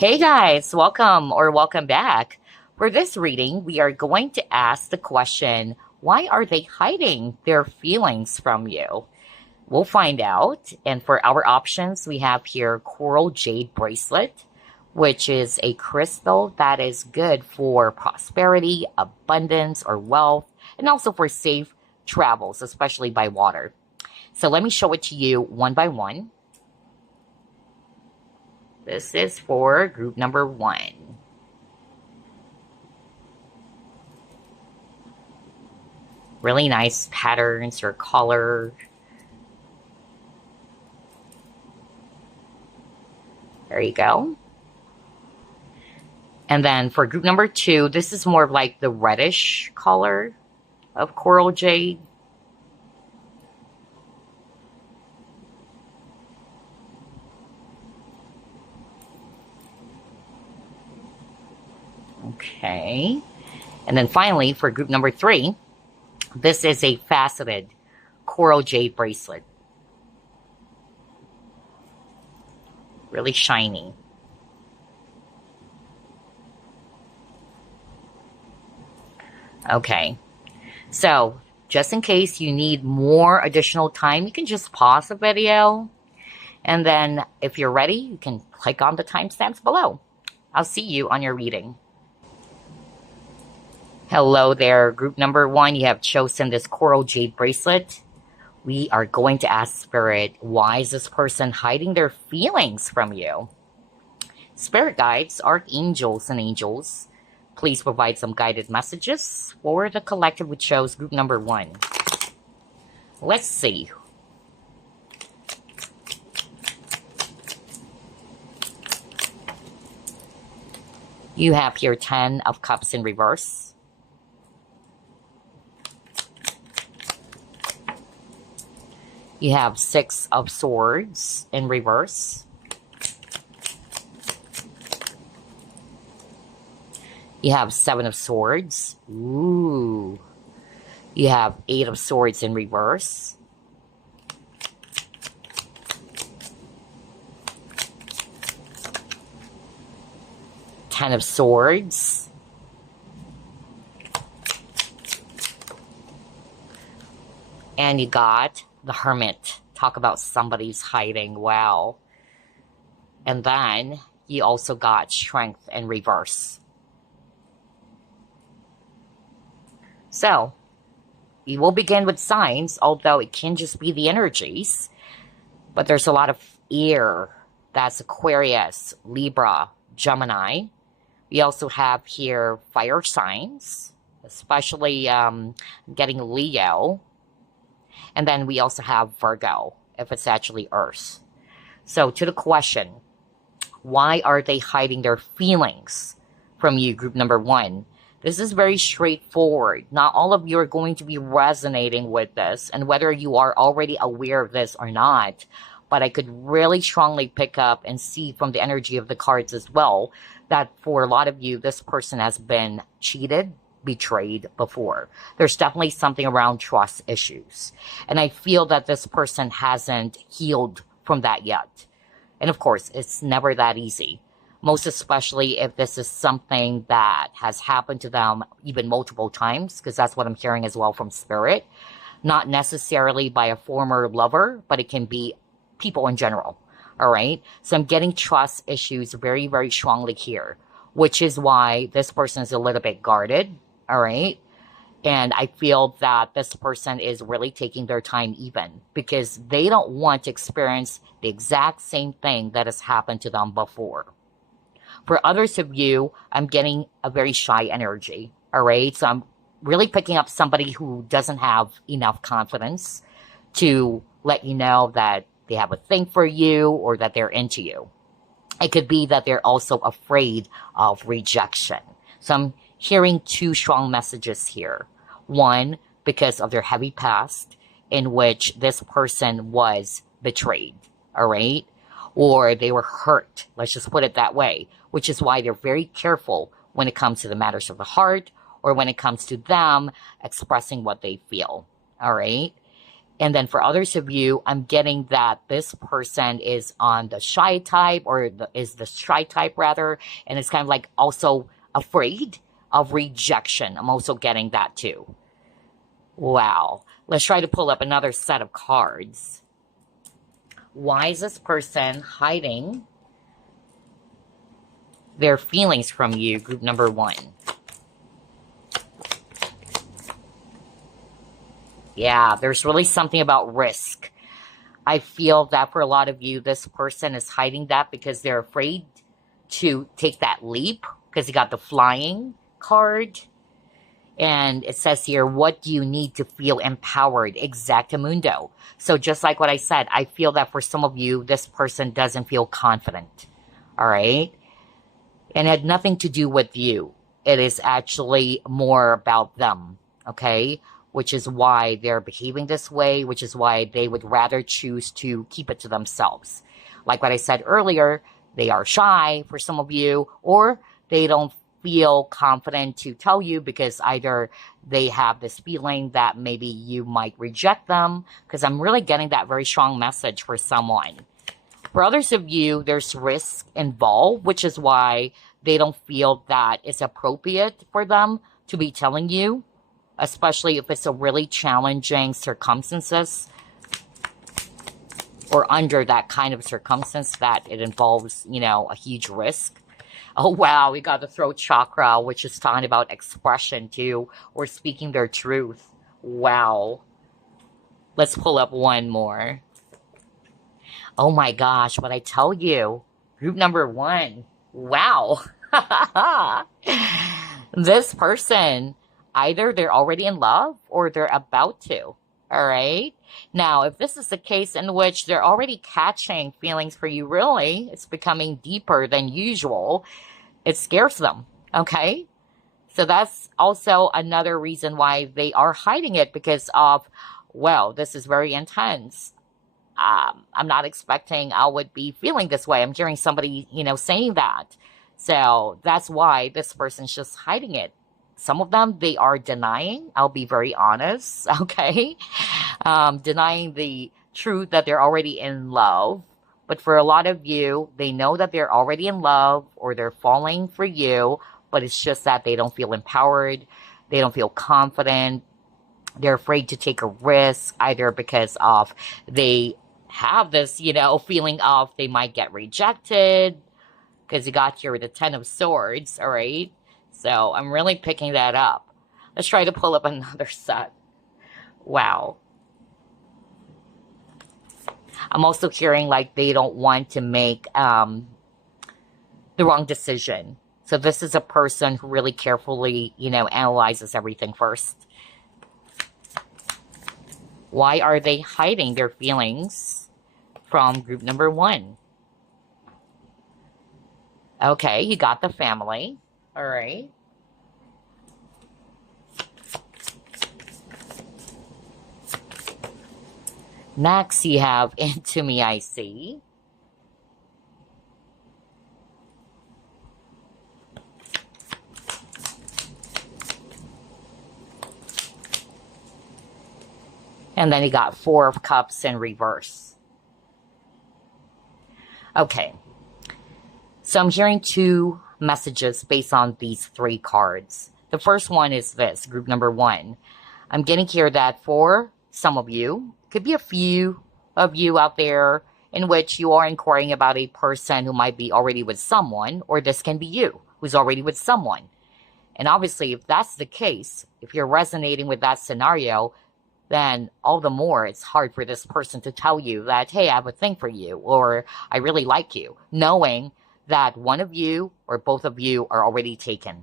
Hey guys, welcome back. For this reading, we are going to ask the question, why are they hiding their feelings from you? We'll find out. And for our options, we have here Coral Jade Bracelet, which is a crystal that is good for prosperity, abundance, or wealth, and also for safe travels, especially by water. So let me show it to you one by one. This is for group number one. Really nice patterns or color. There you go. And then for group number two, this is more of like the reddish color of Coral Jade. Okay. And then finally, for group number three, this is a faceted Coral Jade bracelet. Really shiny. Okay. So, just in case you need more additional time, you can just pause the video. And then, if you're ready, you can click on the timestamps below. I'll see you on your reading. Hello there, group number one. You have chosen this Coral Jade bracelet. We are going to ask Spirit, why is this person hiding their feelings from you? Spirit guides, archangels, and angels, please provide some guided messages for the collective which chose group number one. Let's see. You have here 10 of Cups in reverse. You have 6 of Swords in reverse. You have 7 of Swords. Ooh. You have 8 of Swords in reverse. Ten of Swords. And you got the Hermit. Talk about somebody's hiding. Wow. And then you also got Strength in reverse. So, we will begin with signs, although it can just be the energies. But there's a lot of air. That's Aquarius, Libra, Gemini. We also have here fire signs, especially getting Leo. And then we also have Virgo, if it's actually Earth. So to the question, why are they hiding their feelings from you, group number one? This is very straightforward. Not all of you are going to be resonating with this, and whether you are already aware of this or not, but I could really strongly pick up and see from the energy of the cards as well that for a lot of you, this person has been cheated, betrayed before. There's definitely something around trust issues. And I feel that this person hasn't healed from that yet. And of course, it's never that easy. Most especially if this is something that has happened to them even multiple times, because that's what I'm hearing as well from Spirit. Not necessarily by a former lover, but it can be people in general. All right. So I'm getting trust issues very, very strongly here, which is why this person is a little bit guarded. All right. And I feel that this person is really taking their time even because they don't want to experience the exact same thing that has happened to them before. For others of you, I'm getting a very shy energy. All right. So I'm really picking up somebody who doesn't have enough confidence to let you know that they have a thing for you or that they're into you. It could be that they're also afraid of rejection. So I'm hearing two strong messages here. One, because of their heavy past in which this person was betrayed, all right? Or they were hurt, let's just put it that way, which is why they're very careful when it comes to the matters of the heart or when it comes to them expressing what they feel, all right? And then for others of you, I'm getting that this person is on the shy type, or is the shy type rather, and it's kind of like also afraid of rejection. I'm also getting that too. Wow. Let's try to pull up another set of cards. Why is this person hiding their feelings from you, group number 1? Yeah, there's really something about risk. I feel that for a lot of you, this person is hiding that because they're afraid to take that leap, because you got the flying card. And it says here, what do you need to feel empowered? Exactamundo. So just like what I said, I feel that for some of you, this person doesn't feel confident. All right? And it had nothing to do with you. It is actually more about them. Okay? Which is why they're behaving this way, which is why they would rather choose to keep it to themselves. Like what I said earlier, they are shy for some of you, or they don't feel confident to tell you because either they have this feeling that maybe you might reject them, because I'm really getting that very strong message for someone. For others of you, there's risk involved, which is why they don't feel that it's appropriate for them to be telling you, especially if it's a really challenging circumstances, or under that kind of circumstance that it involves, you know, a huge risk. Oh, wow, we got the throat chakra, which is talking about expression too, or speaking their truth. Wow. Let's pull up one more. Oh my gosh, what I tell you. Group number 1. Wow. This person, either they're already in love or they're about to. All right. Now, if this is the case in which they're already catching feelings for you, really, it's becoming deeper than usual. It scares them. Okay. So that's also another reason why they are hiding it, because of, well, this is very intense. I'm not expecting I would be feeling this way. I'm hearing somebody, you know, saying that. So that's why this person's just hiding it. Some of them, they are denying. I'll be very honest, okay? Denying the truth that they're already in love. But for a lot of you, they know that they're already in love or they're falling for you, but it's just that they don't feel empowered. They don't feel confident. They're afraid to take a risk, either because of they have this, you know, feeling of they might get rejected, because you got here with the 10 of Swords, all right? So I'm really picking that up. Let's try to pull up another set. Wow. I'm also hearing like they don't want to make the wrong decision. So this is a person who really carefully, you know, analyzes everything first. Why are they hiding their feelings from group number 1? Okay, you got the family. All right. Next, you have Into Me, I See. And then you got 4 of Cups in reverse. Okay. So I'm hearing 2 messages based on these 3 cards. The first one is this, group number 1. I'm getting here that for some of you, could be a few of you out there, in which you are inquiring about a person who might be already with someone, or this can be you who's already with someone. And obviously, if that's the case, if you're resonating with that scenario, then all the more it's hard for this person to tell you that, hey, I have a thing for you, or I really like you, knowing that one of you or both of you are already taken.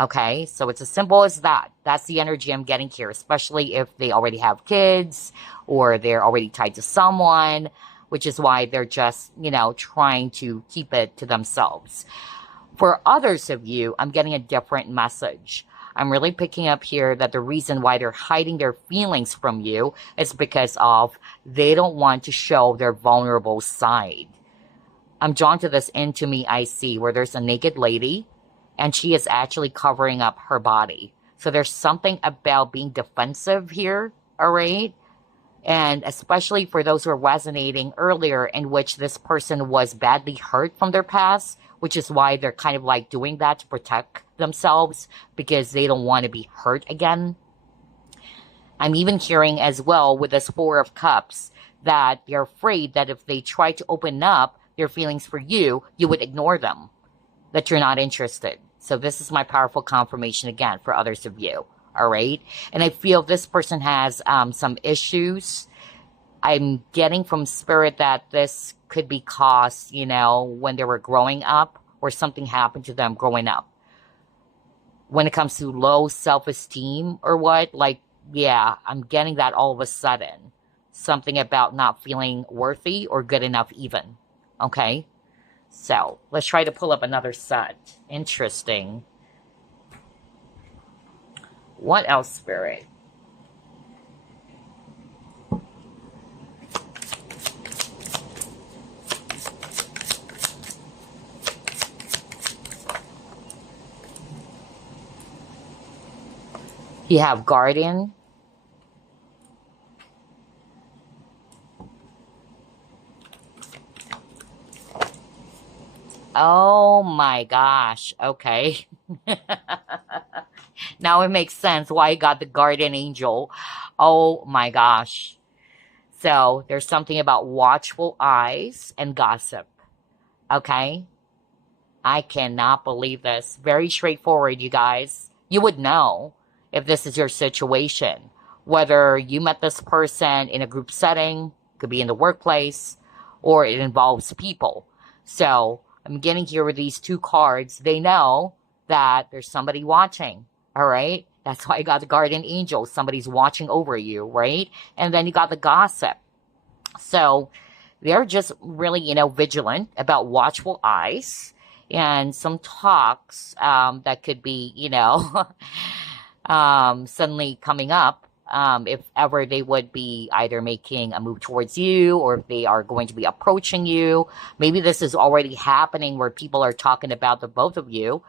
Okay, so it's as simple as that. That's the energy I'm getting here, especially if they already have kids or they're already tied to someone, which is why they're just, you know, trying to keep it to themselves. For others of you, I'm getting a different message. I'm really picking up here that the reason why they're hiding their feelings from you is because of they don't want to show their vulnerable side. I'm drawn to this Into Me, I See, where there's a naked lady and she is actually covering up her body. So there's something about being defensive here, all right? And especially for those who are resonating earlier, in which this person was badly hurt from their past, which is why they're kind of like doing that to protect themselves because they don't want to be hurt again. I'm even hearing as well with this Four of Cups that they're afraid that if they try to open up their feelings for you, you would ignore them, that you're not interested. So this is my powerful confirmation again for others of you. All right. And I feel this person has some issues. I'm getting from spirit that this could be caused, you know, when they were growing up or something happened to them growing up. When it comes to low self-esteem or what, like, yeah, I'm getting that all of a sudden. Something about not feeling worthy or good enough even. Okay. So let's try to pull up another set. Interesting. What else, Spirit? You have Guardian. Oh my gosh. Okay. Now it makes sense why I got the Guardian Angel. Oh my gosh. So there's something about watchful eyes and gossip. Okay. I cannot believe this. Very straightforward, you guys. You would know if this is your situation. Whether you met this person in a group setting, could be in the workplace, or it involves people. So I'm getting here with these two cards. They know that there's somebody watching. All right. That's why I got the Guardian Angel. Somebody's watching over you, right? And then you got the gossip. So they're just really, you know, vigilant about watchful eyes and some talks that could be, you know, suddenly coming up if ever they would be either making a move towards you or if they are going to be approaching you. Maybe this is already happening where people are talking about the both of you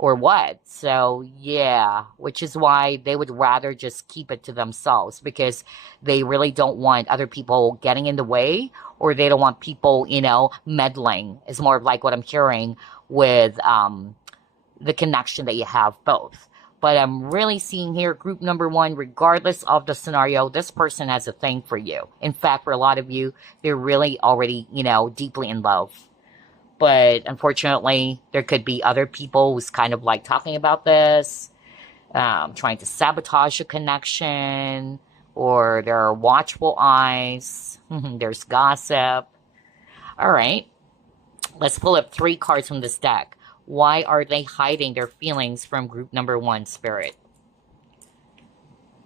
or what. So yeah, which is why they would rather just keep it to themselves because they really don't want other people getting in the way or they don't want people, you know, meddling is more of like what I'm hearing with the connection that you have both. But I'm really seeing here group number one, regardless of the scenario, this person has a thing for you. In fact, for a lot of you, they're really already, you know, deeply in love. But unfortunately, there could be other people who's kind of like talking about this, trying to sabotage a connection, or there are watchful eyes. There's gossip. All right. Let's pull up 3 cards from this deck. Why are they hiding their feelings from group number one, Spirit?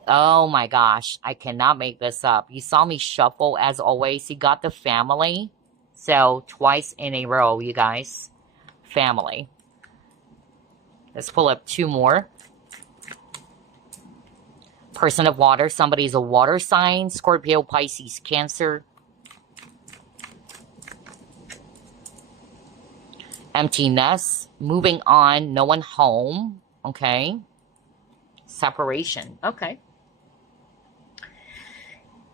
Oh my gosh, I cannot make this up. You saw me shuffle as always. You got the family. So twice in a row, you guys. Family. Let's pull up 2 more. Person of water. Somebody's a water sign. Scorpio, Pisces, Cancer. Emptiness. Moving on. No one home. Okay. Separation. Okay.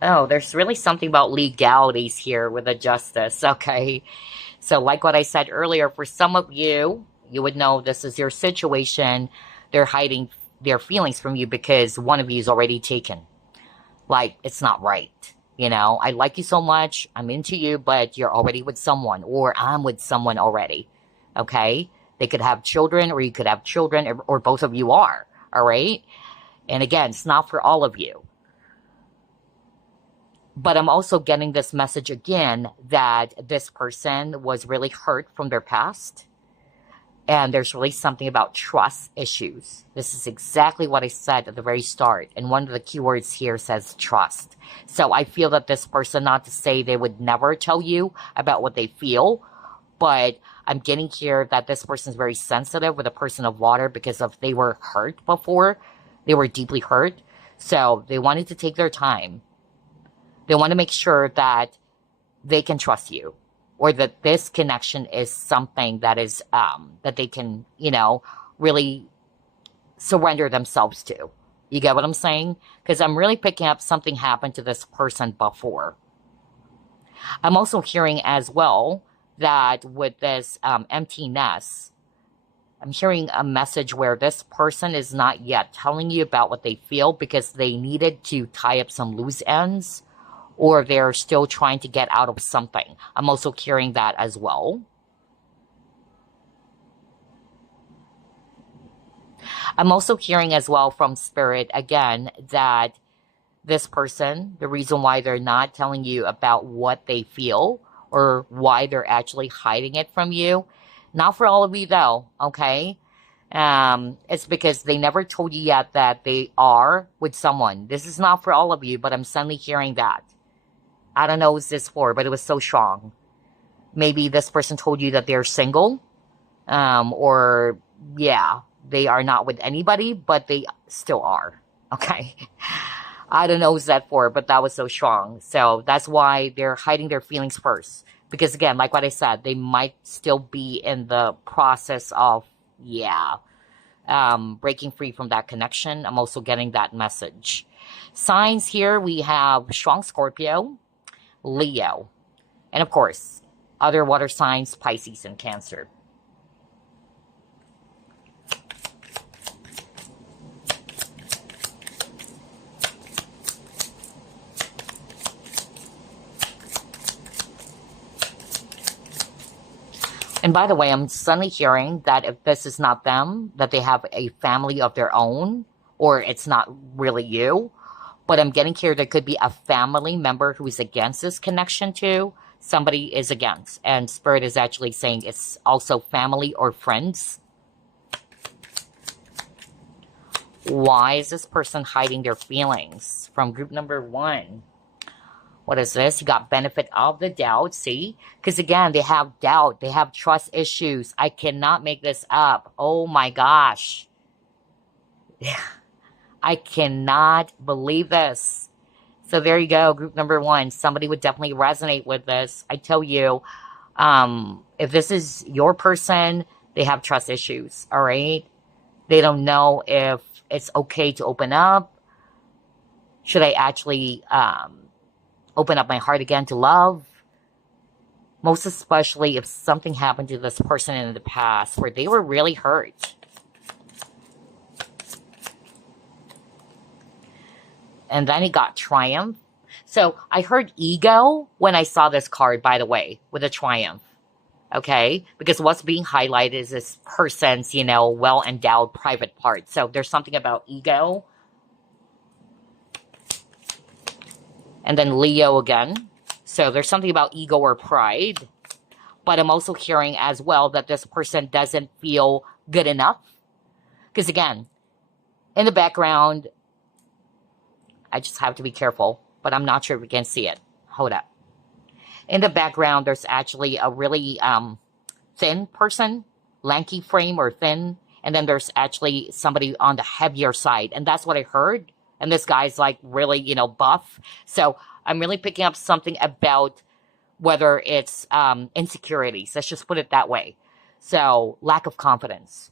Oh, there's really something about legalities here with the justice. Okay. So like what I said earlier, for some of you, you would know this is your situation. They're hiding their feelings from you because one of you is already taken. Like, it's not right. You know, I like you so much. I'm into you, but you're already with someone or I'm with someone already. Okay. They could have children or you could have children or both of you are. All right. And again, it's not for all of you. But I'm also getting this message again that this person was really hurt from their past. And there's really something about trust issues. This is exactly what I said at the very start. And one of the keywords here says trust. So I feel that this person, not to say they would never tell you about what they feel, but I'm getting here that this person is very sensitive with a person of water because of they were hurt before. They were deeply hurt. So they wanted to take their time. They want to make sure that they can trust you or that this connection is something that is, that they can, you know, really surrender themselves to. You get what I'm saying? Because I'm really picking up something happened to this person before. I'm also hearing as well that with this emptiness, I'm hearing a message where this person is not yet telling you about what they feel because they needed to tie up some loose ends, or they're still trying to get out of something. I'm also hearing that as well. I'm also hearing as well from Spirit again that this person, the reason why they're not telling you about what they feel or why they're actually hiding it from you, not for all of you though, okay? It's because they never told you yet that they are with someone. This is not for all of you, but I'm suddenly hearing that. I don't know who's this for, but it was so strong. Maybe this person told you that they're single, or yeah, they are not with anybody, but they still are. Okay. I don't know who's that for, but that was so strong. So that's why they're hiding their feelings first. Because again, like what I said, they might still be in the process of, yeah, breaking free from that connection. I'm also getting that message. Signs here, we have strong Scorpio, Leo, and of course, other water signs, Pisces and Cancer. And by the way, I'm suddenly hearing that if this is not them, that they have a family of their own, or it's not really you. But I'm getting here there could be a family member who's against this connection too. Somebody is against. And Spirit is actually saying it's also family or friends. Why is this person hiding their feelings? From group number 1. What is this? You got benefit of the doubt, see? Because again, they have doubt. They have trust issues. I cannot make this up. Oh my gosh. I cannot believe this. So there you go, group number 1. Somebody would definitely resonate with this. I tell you, if this is your person, they have trust issues, all right? They don't know if it's okay to open up. Should I actually open up my heart again to love? Most especially if something happened to this person in the past where they were really hurt. And then he got triumph. So I heard ego when I saw this card, by the way, with a triumph. Okay? Because what's being highlighted is this person's, well-endowed private part. So there's something about ego. And then Leo again. So there's something about ego or pride. But I'm also hearing as well that this person doesn't feel good enough. Because again, in the background, I just have to be careful, but I'm not sure if we can see it. Hold up. In the background, there's actually a really thin person, lanky frame or thin, and then there's actually somebody on the heavier side, and that's what I heard. And this guy's like really, buff. So I'm really picking up something about whether it's insecurities. Let's just put it that way. So lack of confidence.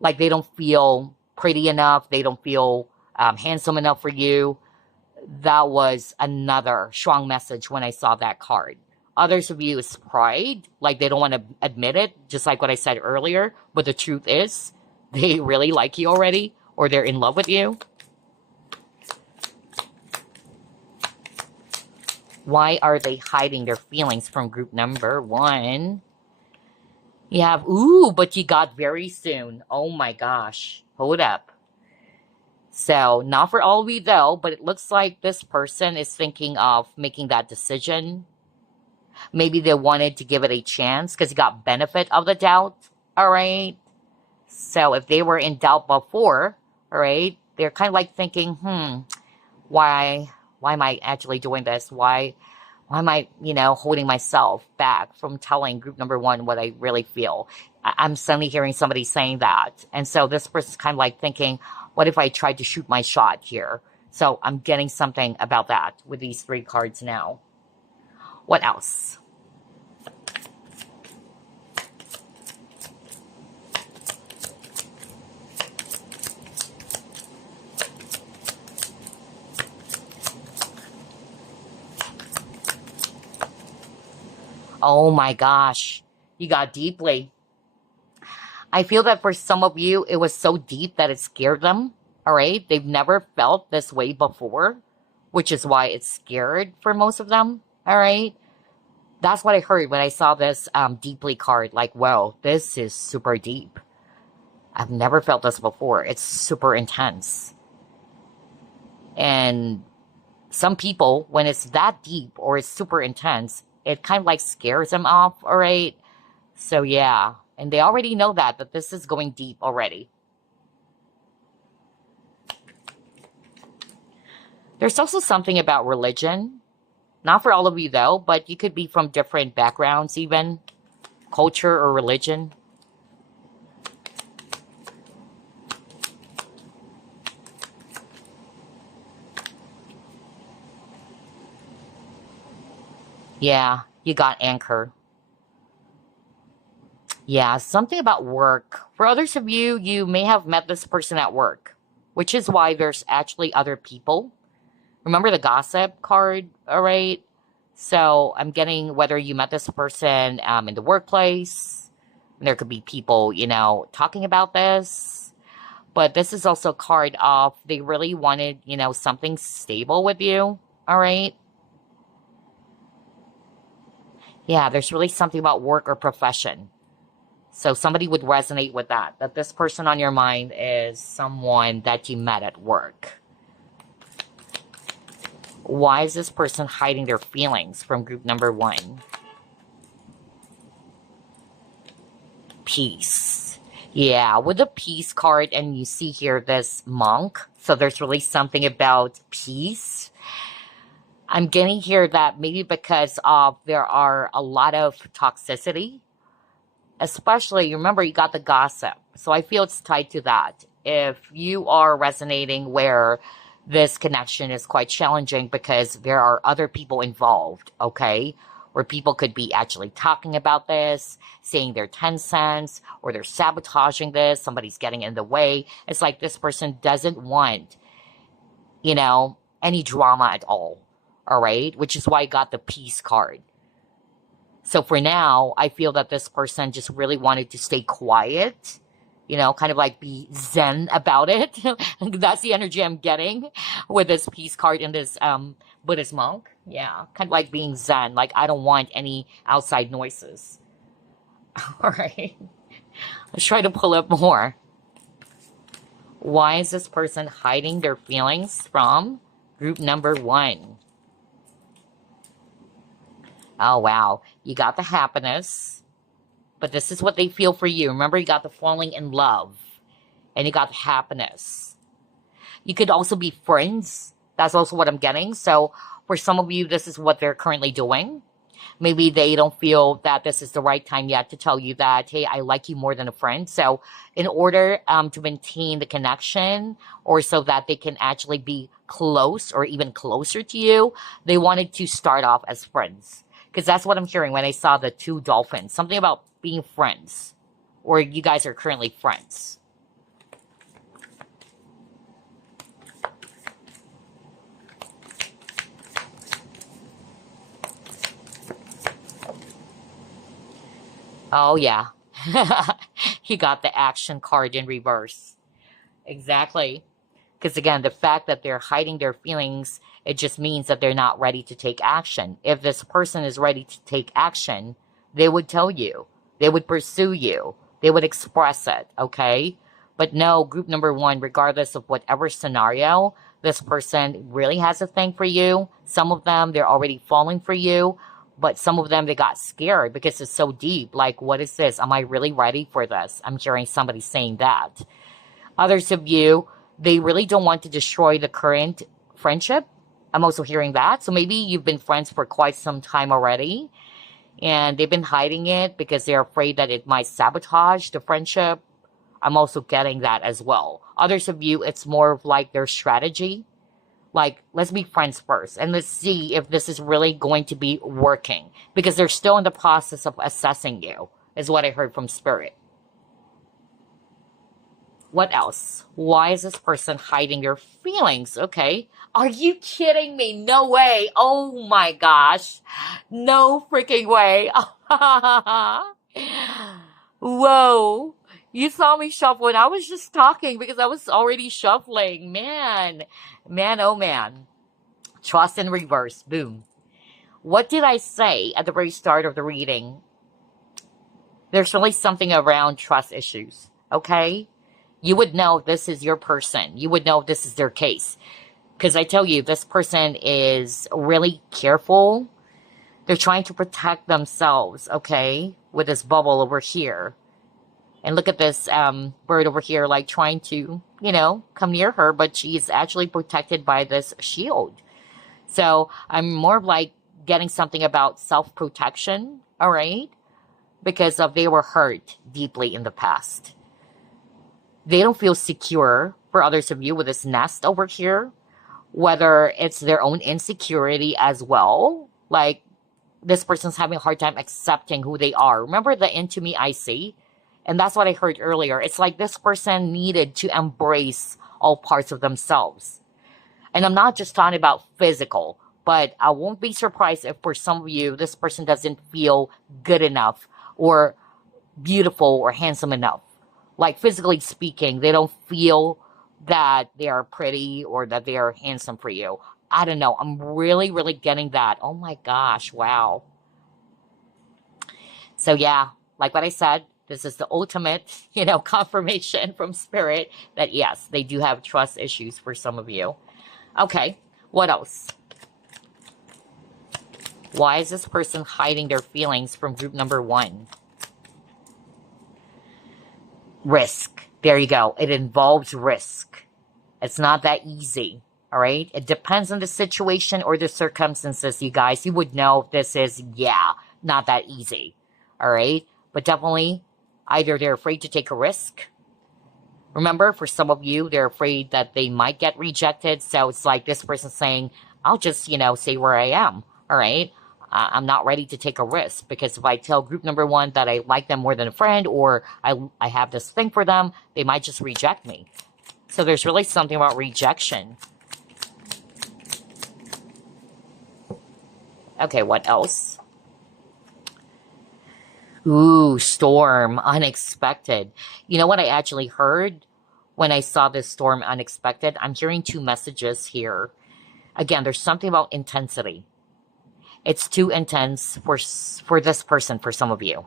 Like they don't feel pretty enough. They don't feel handsome enough for you. That was another strong message when I saw that card. Others of you is pride, like they don't want to admit it, just like what I said earlier. But the truth is, they really like you already, or they're in love with you. Why are they hiding their feelings from group number 1? You have, ooh, but you got very soon. Oh my gosh. Hold up. So, not for all of you though, but it looks like this person is thinking of making that decision. Maybe they wanted to give it a chance because you got benefit of the doubt. All right. So, if they were in doubt before, all right, they're kind of like thinking, why am I actually doing this? Why am I, holding myself back from telling group number 1 what I really feel? I'm suddenly hearing somebody saying that. And so this person's kind of like thinking, what if I tried to shoot my shot here? So I'm getting something about that with these 3 cards now. What else? Oh my gosh. You got deeply. I feel that for some of you, it was so deep that it scared them. All right. They've never felt this way before, which is why it's scared for most of them. All right. That's what I heard when I saw this deeply card. Like, whoa, this is super deep. I've never felt this before. It's super intense. And some people, when it's that deep or it's super intense, it kind of like scares them off. All right. So yeah. And they already know that this is going deep already. There's also something about religion. Not for all of you though, but you could be from different backgrounds even. Culture or religion. Yeah, you got anchor. Yeah, something about work. For others of you, you may have met this person at work, which is why there's actually other people. Remember the gossip card, all right? So I'm getting whether you met this person in the workplace. And there could be people, talking about this. But this is also a card of they really wanted, something stable with you, all right? Yeah, there's really something about work or profession. So somebody would resonate with that this person on your mind is someone that you met at work. Why is this person hiding their feelings from group number 1? Peace. Yeah, with the peace card, and you see here this monk. So there's really something about peace. I'm getting here that maybe because of there are a lot of toxicity. Especially, remember, you got the gossip. So I feel it's tied to that. If you are resonating where this connection is quite challenging because there are other people involved, okay? Where people could be actually talking about this, saying their 10 cents, or they're sabotaging this, somebody's getting in the way. It's like this person doesn't want, any drama at all right? Which is why I got the peace card. So for now, I feel that this person just really wanted to stay quiet, kind of like be zen about it. That's the energy I'm getting with this peace card and this Buddhist monk. Yeah, kind of like being zen. Like, I don't want any outside noises. All right. Let's try to pull up more. Why is this person hiding their feelings from group number 1? Oh, wow. You got the happiness, but this is what they feel for you. Remember, you got the falling in love, and you got the happiness. You could also be friends. That's also what I'm getting. So for some of you, this is what they're currently doing. Maybe they don't feel that this is the right time yet to tell you that, hey, I like you more than a friend. So in order to maintain the connection, or so that they can actually be close or even closer to you, they wanted to start off as friends. Because that's what I'm hearing when I saw the 2 dolphins. Something about being friends. Or you guys are currently friends. Oh, yeah. He got the action card in reverse. Exactly. Because again, the fact that they're hiding their feelings, it just means that they're not ready to take action. If this person is ready to take action, they would tell you. They would pursue you. They would express it, okay? But no, group number 1, regardless of whatever scenario, this person really has a thing for you. Some of them, they're already falling for you. But some of them, they got scared because it's so deep. Like, what is this? Am I really ready for this? I'm hearing somebody saying that. Others of you, they really don't want to destroy the current friendship. I'm also hearing that. So maybe you've been friends for quite some time already, and they've been hiding it because they're afraid that it might sabotage the friendship. I'm also getting that as well. Others of you, it's more of like their strategy. Like, let's be friends first, and let's see if this is really going to be working. Because they're still in the process of assessing you, is what I heard from Spirit. What else? Why is this person hiding their feelings? Okay. Are you kidding me? No way. Oh my gosh. No freaking way. Whoa. You saw me shuffle and I was just talking because I was already shuffling. Man. Man, oh man. Trust in reverse. Boom. What did I say at the very start of the reading? There's really something around trust issues. Okay? You would know if this is your person. You would know if this is their case. Because I tell you, this person is really careful. They're trying to protect themselves, okay, with this bubble over here. And look at this bird over here, like trying to, come near her, but she's actually protected by this shield. So I'm more of like getting something about self-protection, all right, because of they were hurt deeply in the past. They don't feel secure, for others of you, with this nest over here, whether it's their own insecurity as well. Like, this person's having a hard time accepting who they are. Remember the into me I see? And that's what I heard earlier. It's like this person needed to embrace all parts of themselves. And I'm not just talking about physical, but I won't be surprised if for some of you, this person doesn't feel good enough or beautiful or handsome enough. Like, physically speaking, they don't feel that they are pretty or that they are handsome for you. I don't know. I'm really, really getting that. Oh my gosh. Wow. So yeah, like what I said, this is the ultimate, confirmation from spirit that yes, they do have trust issues for some of you. Okay. What else? Why is this person hiding their feelings from group number 1? Risk. There you go. It involves risk. It's not that easy. All right. It depends on the situation or the circumstances, you guys. You would know if this is, not that easy. All right. But definitely, either they're afraid to take a risk. Remember, for some of you, they're afraid that they might get rejected. So it's like this person saying, I'll just, say where I am. All right. I'm not ready to take a risk, because if I tell group number 1 that I like them more than a friend, or I have this thing for them, they might just reject me. So there's really something about rejection. Okay, what else? Ooh, storm, unexpected. You know what I actually heard when I saw this storm, unexpected? I'm hearing 2 messages here. Again, there's something about intensity. It's too intense for this person, for some of you.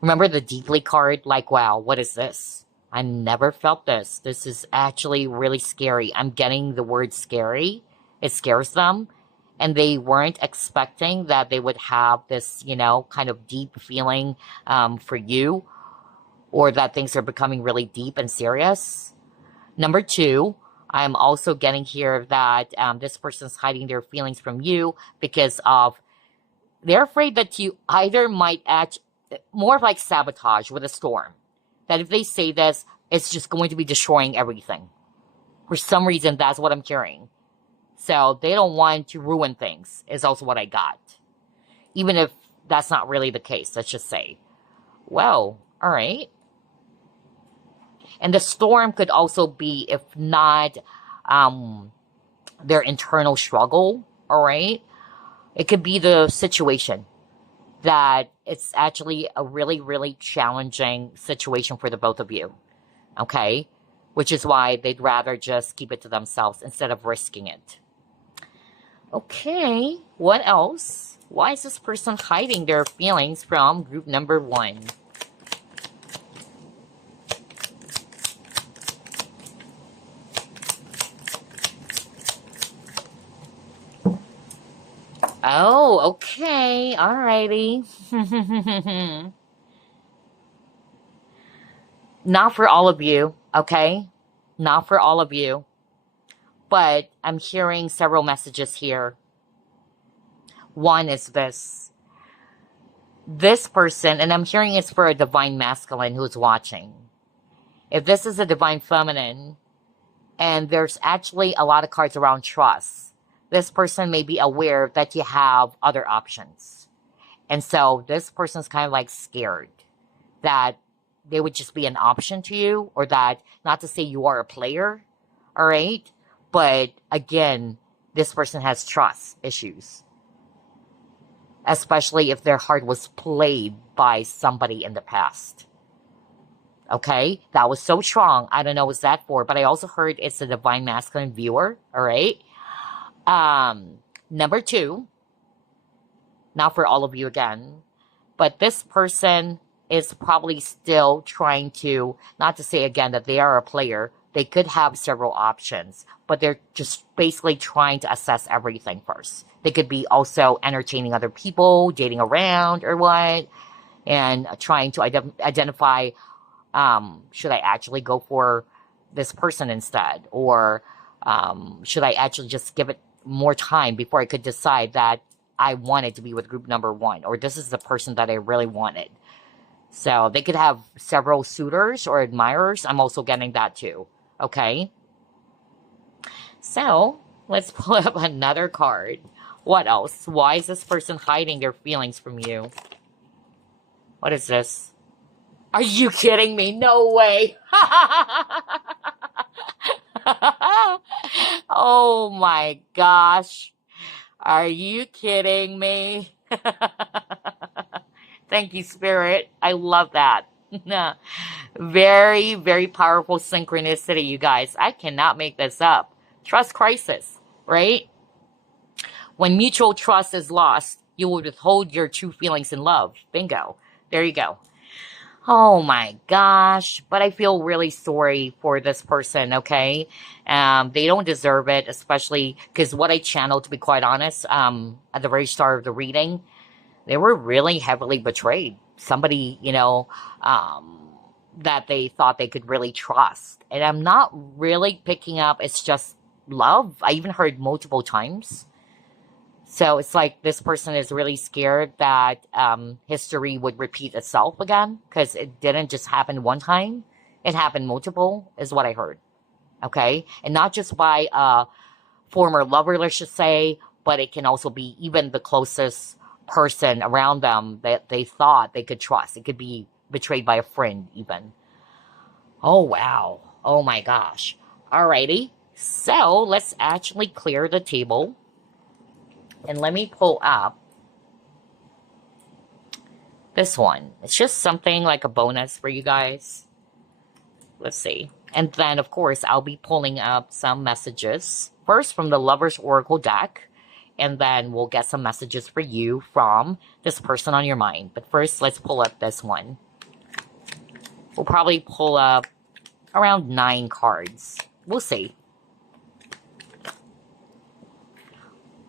Remember the deeply card? Like, wow, what is this? I never felt this. This is actually really scary. I'm getting the word scary. It scares them. And they weren't expecting that they would have this, kind of deep feeling for you, or that things are becoming really deep and serious. Number 2, I'm also getting here that this person's hiding their feelings from you because of they're afraid that you either might act more of like sabotage with a storm. That if they say this, it's just going to be destroying everything. For some reason, that's what I'm hearing. So they don't want to ruin things, is also what I got. Even if that's not really the case, let's just say. Well, all right. And the storm could also be, if not their internal struggle, all right? It could be the situation that it's actually a really, really challenging situation for the both of you, okay? Which is why they'd rather just keep it to themselves instead of risking it. Okay, what else? Why is this person hiding their feelings from group number 1? Oh, okay. Alrighty. Not for all of you, okay? Not for all of you. But I'm hearing several messages here. One is this. This person, and I'm hearing it's for a divine masculine who's watching. If this is a divine feminine, and there's actually a lot of cards around trust, this person may be aware that you have other options. And so this person's kind of like scared that they would just be an option to you, or that, not to say you are a player, all right? But again, this person has trust issues, especially if their heart was played by somebody in the past. Okay, that was so strong. I don't know what's that for, but I also heard it's a divine masculine viewer. All right. Number two, not for all of you again, but this person is probably still trying to, not to say again that they are a player, they could have several options, but they're just basically trying to assess everything first. They could be also entertaining other people, dating around or what, and trying to identify, should I actually go for this person instead? Or should I actually just give it more time before I could decide that I wanted to be with group number one, or this is the person that I really wanted? So they could have several suitors or admirers. I'm also getting that too. Okay. So let's pull up another card. What else? Why is this person hiding their feelings from you? What is this? Are you kidding me? No way. Oh my gosh. Are you kidding me? Thank you, Spirit. I love that. Very, very powerful synchronicity, you guys. I cannot make this up. Trust crisis, right? When mutual trust is lost, you will withhold your true feelings in love. Bingo. There you go. Oh my gosh. But I feel really sorry for this person, okay? They don't deserve it, especially because what I channeled, to be quite honest, at the very start of the reading, they were really heavily betrayed. Somebody, that they thought they could really trust. And I'm not really picking up, it's just love. I even heard multiple times. So it's like this person is really scared that history would repeat itself again, because it didn't just happen one time. It happened multiple, is what I heard. Okay? And not just by a former lover, let's just say, but it can also be even the closest person around them that they thought they could trust. It could be betrayed by a friend even. Oh, wow. Oh my gosh. Alrighty. So let's actually clear the table. And let me pull up this one. It's just something like a bonus for you guys. Let's see. And then, of course, I'll be pulling up some messages. First from the Lover's Oracle deck. And then we'll get some messages for you from this person on your mind. But first, let's pull up this one. We'll probably pull up around 9 cards. We'll see.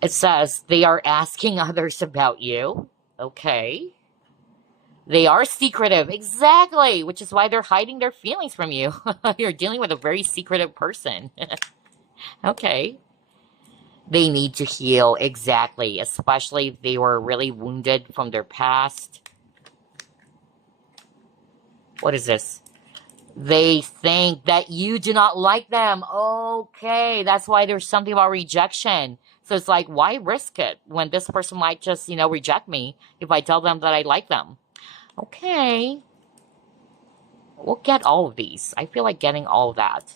It says, they are asking others about you. Okay. They are secretive. Exactly. Which is why they're hiding their feelings from you. You're dealing with a very secretive person. Okay. They need to heal. Exactly. Especially if they were really wounded from their past. What is this? They think that you do not like them. Okay. That's why there's something about rejection. So it's like, why risk it when this person might just, reject me if I tell them that I like them? Okay. We'll get all of these. I feel like getting all of that.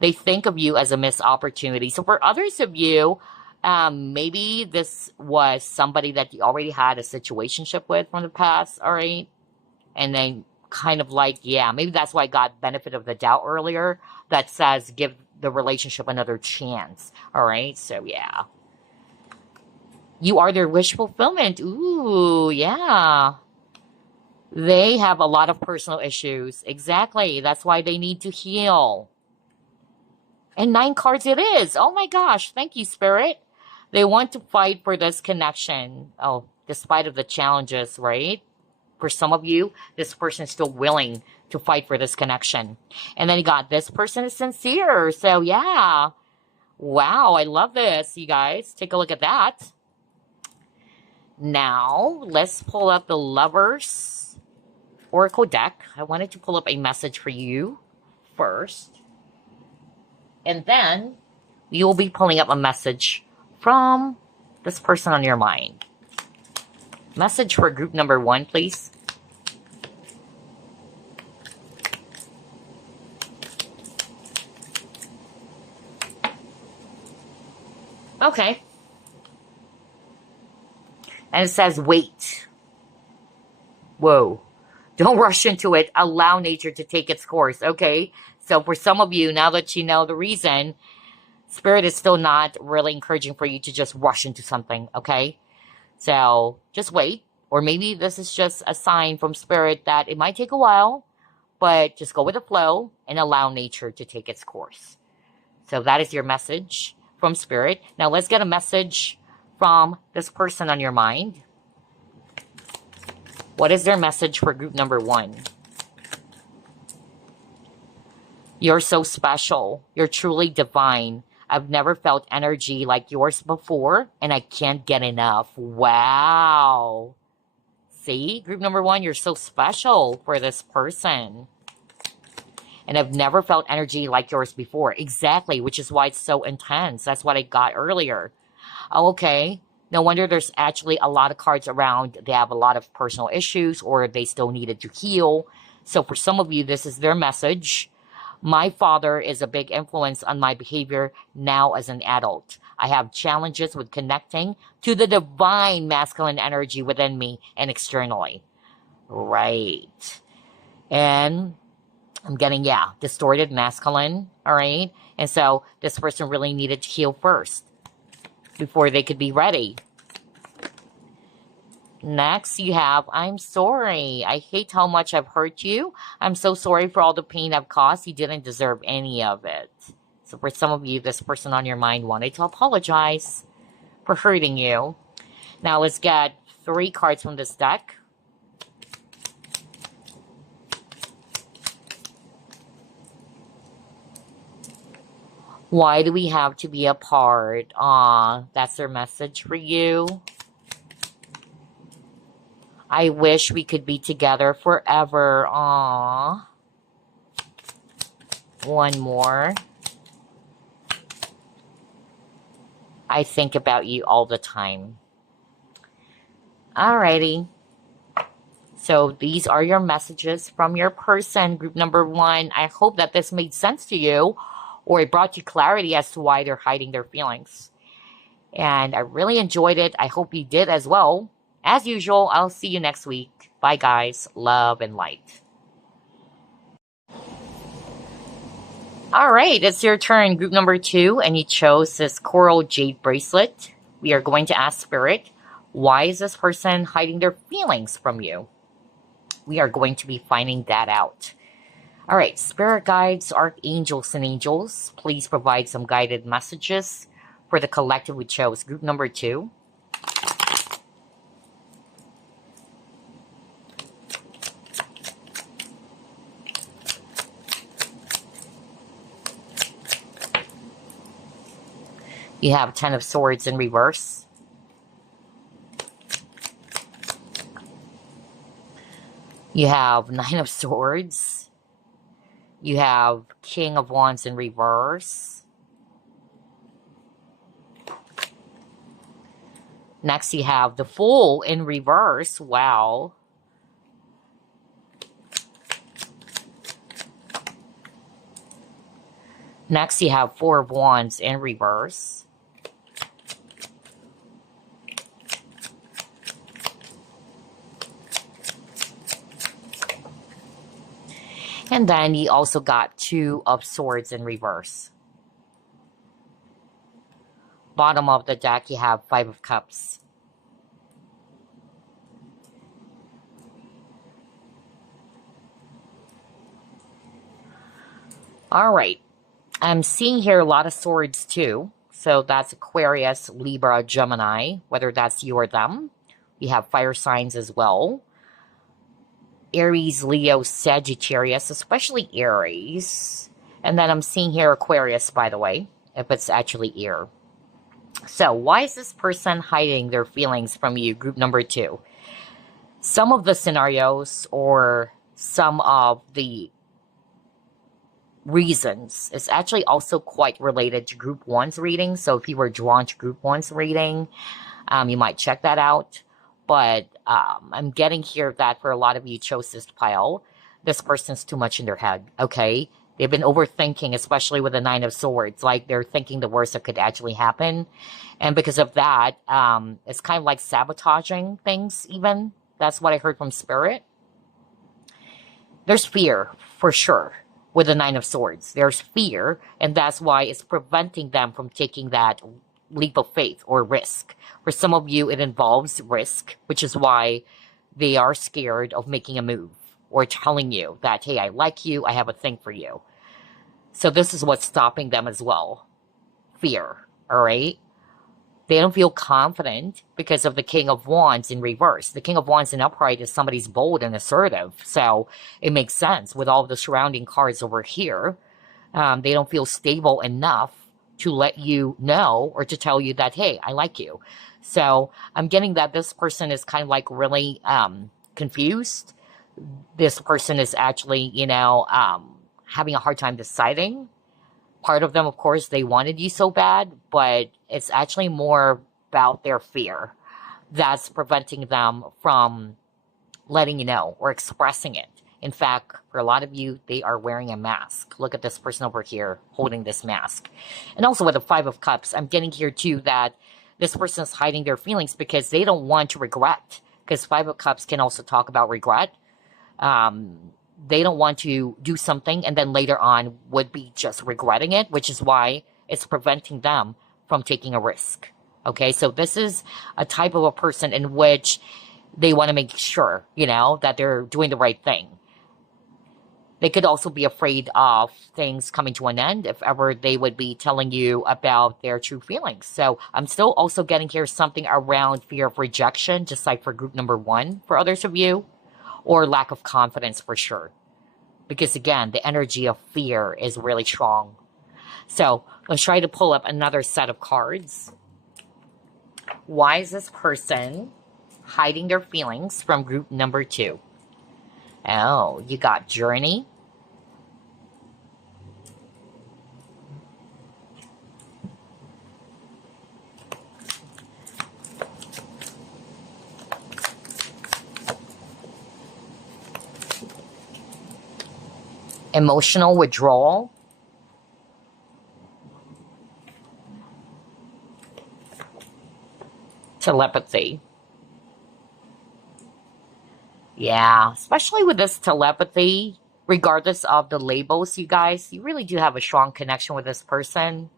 They think of you as a missed opportunity. So for others of you, maybe this was somebody that you already had a situationship with from the past, all right? And then kind of like, yeah, maybe that's why I got benefit of the doubt earlier. That says give the relationship another chance, all right? So yeah. You are their wish fulfillment. Ooh, yeah. They have a lot of personal issues. Exactly. That's why they need to heal. And 9 cards it is. Oh my gosh. Thank you, Spirit. They want to fight for this connection. Oh, despite of the challenges, right? For some of you, this person is still willing to fight for this connection. And then you got this person is sincere. So yeah. Wow, I love this, you guys. Take a look at that. Now, let's pull up the Lover's Oracle deck. I wanted to pull up a message for you first. And then, you'll be pulling up a message from this person on your mind. Message for group number 1, please. Okay. And it says wait. Whoa. Don't rush into it. Allow nature to take its course. Okay. So for some of you, now that you know the reason, Spirit is still not really encouraging for you to just rush into something. Okay. So just wait. Or maybe this is just a sign from Spirit that it might take a while, but just go with the flow and allow nature to take its course. So that is your message from Spirit. Now let's get a message from this person on your mind. What is their message for group number 1? You're so special. You're truly divine. I've never felt energy like yours before, and I can't get enough. Wow. See, group number 1, you're so special for this person. And I've never felt energy like yours before. Exactly, which is why it's so intense. That's what I got earlier. Oh, okay. No wonder there's actually a lot of cards around. They have a lot of personal issues or they still needed to heal. So for some of you, this is their message. My father is a big influence on my behavior now as an adult. I have challenges with connecting to the divine masculine energy within me and externally. Right. And I'm getting, yeah, distorted masculine. All right. And so this person really needed to heal first before they could be ready. Next, you have, I'm sorry. I hate how much I've hurt you. I'm so sorry for all the pain I've caused. You didn't deserve any of it. So for some of you, this person on your mind wanted to apologize for hurting you. Now let's get 3 cards from this deck. Why do we have to be apart? Aw, that's their message for you. I wish we could be together forever. Aw. One more. I think about you all the time. Alrighty. So these are your messages from your person, group number 1. I hope that this made sense to you, or it brought you clarity as to why they're hiding their feelings. And I really enjoyed it. I hope you did as well. As usual, I'll see you next week. Bye, guys. Love and light. All right, it's your turn, group number 2, and you chose this coral jade bracelet. We are going to ask Spirit, why is this person hiding their feelings from you? We are going to be finding that out. All right, spirit guides, archangels, and angels, please provide some guided messages for the collective we chose, group number 2. You have 10 of Swords in reverse. You have 9 of Swords. You have King of Wands in reverse. Next, you have the Fool in reverse. Wow. Next, you have 4 of Wands in reverse. And then you also got 2 of Swords in reverse. Bottom of the deck, you have 5 of Cups. All right. I'm seeing here a lot of swords too. So that's Aquarius, Libra, Gemini, whether that's you or them. We have fire signs as well. Aries, Leo, Sagittarius, especially Aries. And then I'm seeing here Aquarius, by the way, if it's actually air. So why is this person hiding their feelings from you, group number 2? Some of the scenarios or some of the reasons is actually also quite related to group 1's reading. So if you were drawn to group 1's reading, you might check that out. But I'm getting here that for a lot of you chose this pile, this person's too much in their head, okay? They've been overthinking, especially with the Nine of Swords. Like they're thinking the worst that could actually happen. And because of that, it's kind of like sabotaging things even. That's what I heard from Spirit. There's fear, for sure, with the Nine of Swords. There's fear, and that's why it's preventing them from taking that leap of faith or risk. For some of you, it involves risk, which is why they are scared of making a move or telling you that, hey, I like you, I have a thing for you. So this is what's stopping them as well. Fear, all right? They don't feel confident because of the King of Wands in reverse. The King of Wands in upright is somebody's bold and assertive. So it makes sense with all the surrounding cards over here. They don't feel stable enough to let you know or to tell you that, hey, I like you. So I'm getting that this person is kind of like really confused. This person is actually, having a hard time deciding. Part of them, of course, they wanted you so bad, but it's actually more about their fear that's preventing them from letting you know or expressing it. In fact, for a lot of you, they are wearing a mask. Look at this person over here holding this mask. And also with the Five of Cups, I'm getting here too that this person is hiding their feelings because they don't want to regret. Because Five of Cups can also talk about regret. They don't want to do something and then later on would be just regretting it, which is why it's preventing them from taking a risk. Okay, so this is a type of a person in which they want to make sure, that they're doing the right thing. They could also be afraid of things coming to an end if ever they would be telling you about their true feelings. So I'm still also getting here something around fear of rejection, just like for group number 1 for others of you. Or lack of confidence for sure. Because again, the energy of fear is really strong. So let's try to pull up another set of cards. Why is this person hiding their feelings from group number 2? Oh, you got Journey. Emotional withdrawal. Telepathy. Yeah, especially with this telepathy, regardless of the labels, you guys, you really do have a strong connection with this person.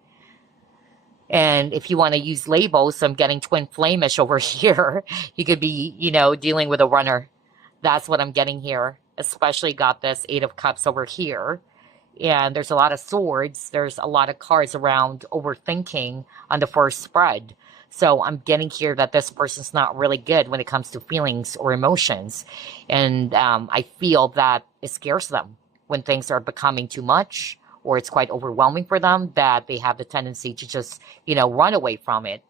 And if you want to use labels, so I'm getting twin flamish over here. You could be, dealing with a runner. That's what I'm getting here. Especially got this Eight of Cups over here. And there's a lot of swords. There's a lot of cards around overthinking on the first spread. So I'm getting here that this person's not really good when it comes to feelings or emotions. And I feel that it scares them when things are becoming too much or it's quite overwhelming for them, that they have the tendency to just, run away from it.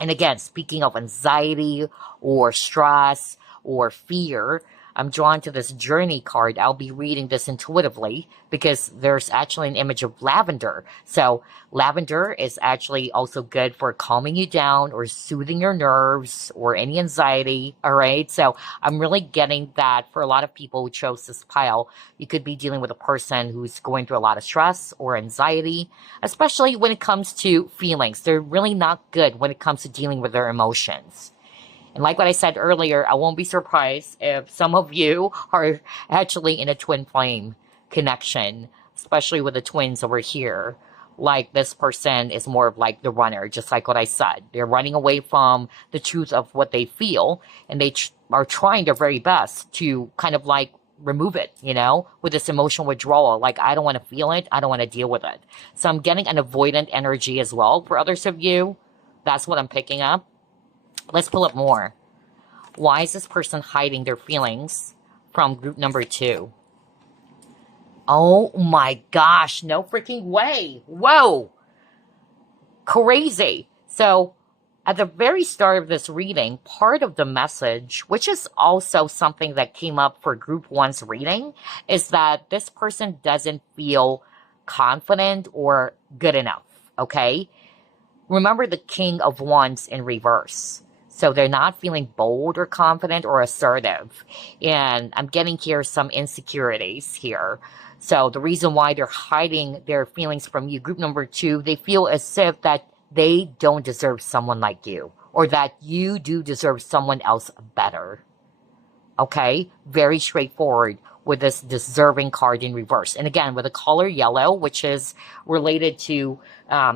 And again, speaking of anxiety or stress or fear, I'm drawn to this Journey card. I'll be reading this intuitively because there's actually an image of lavender. So lavender is actually also good for calming you down or soothing your nerves or any anxiety. All right. So I'm really getting that for a lot of people who chose this pile, you could be dealing with a person who's going through a lot of stress or anxiety, especially when it comes to feelings. They're really not good when it comes to dealing with their emotions. And like what I said earlier, I won't be surprised if some of you are actually in a twin flame connection, especially with the twins over here. Like this person is more of like the runner, just like what I said. They're running away from the truth of what they feel, and they are trying their very best to kind of like remove it, with this emotional withdrawal. Like, I don't want to feel it. I don't want to deal with it. So I'm getting an avoidant energy as well for others of you. That's what I'm picking up. Let's pull up more. Why is this person hiding their feelings from group number 2? Oh my gosh, no freaking way. Whoa. Crazy. So at the very start of this reading, part of the message, which is also something that came up for group 1's reading, is that this person doesn't feel confident or good enough, okay? Remember the King of Wands in reverse. So they're not feeling bold or confident or assertive. And I'm getting here some insecurities here. So the reason why they're hiding their feelings from you, group number 2, they feel as if that they don't deserve someone like you, or that you do deserve someone else better. Okay? Very straightforward with this deserving card in reverse. And again, with the color yellow, which is related to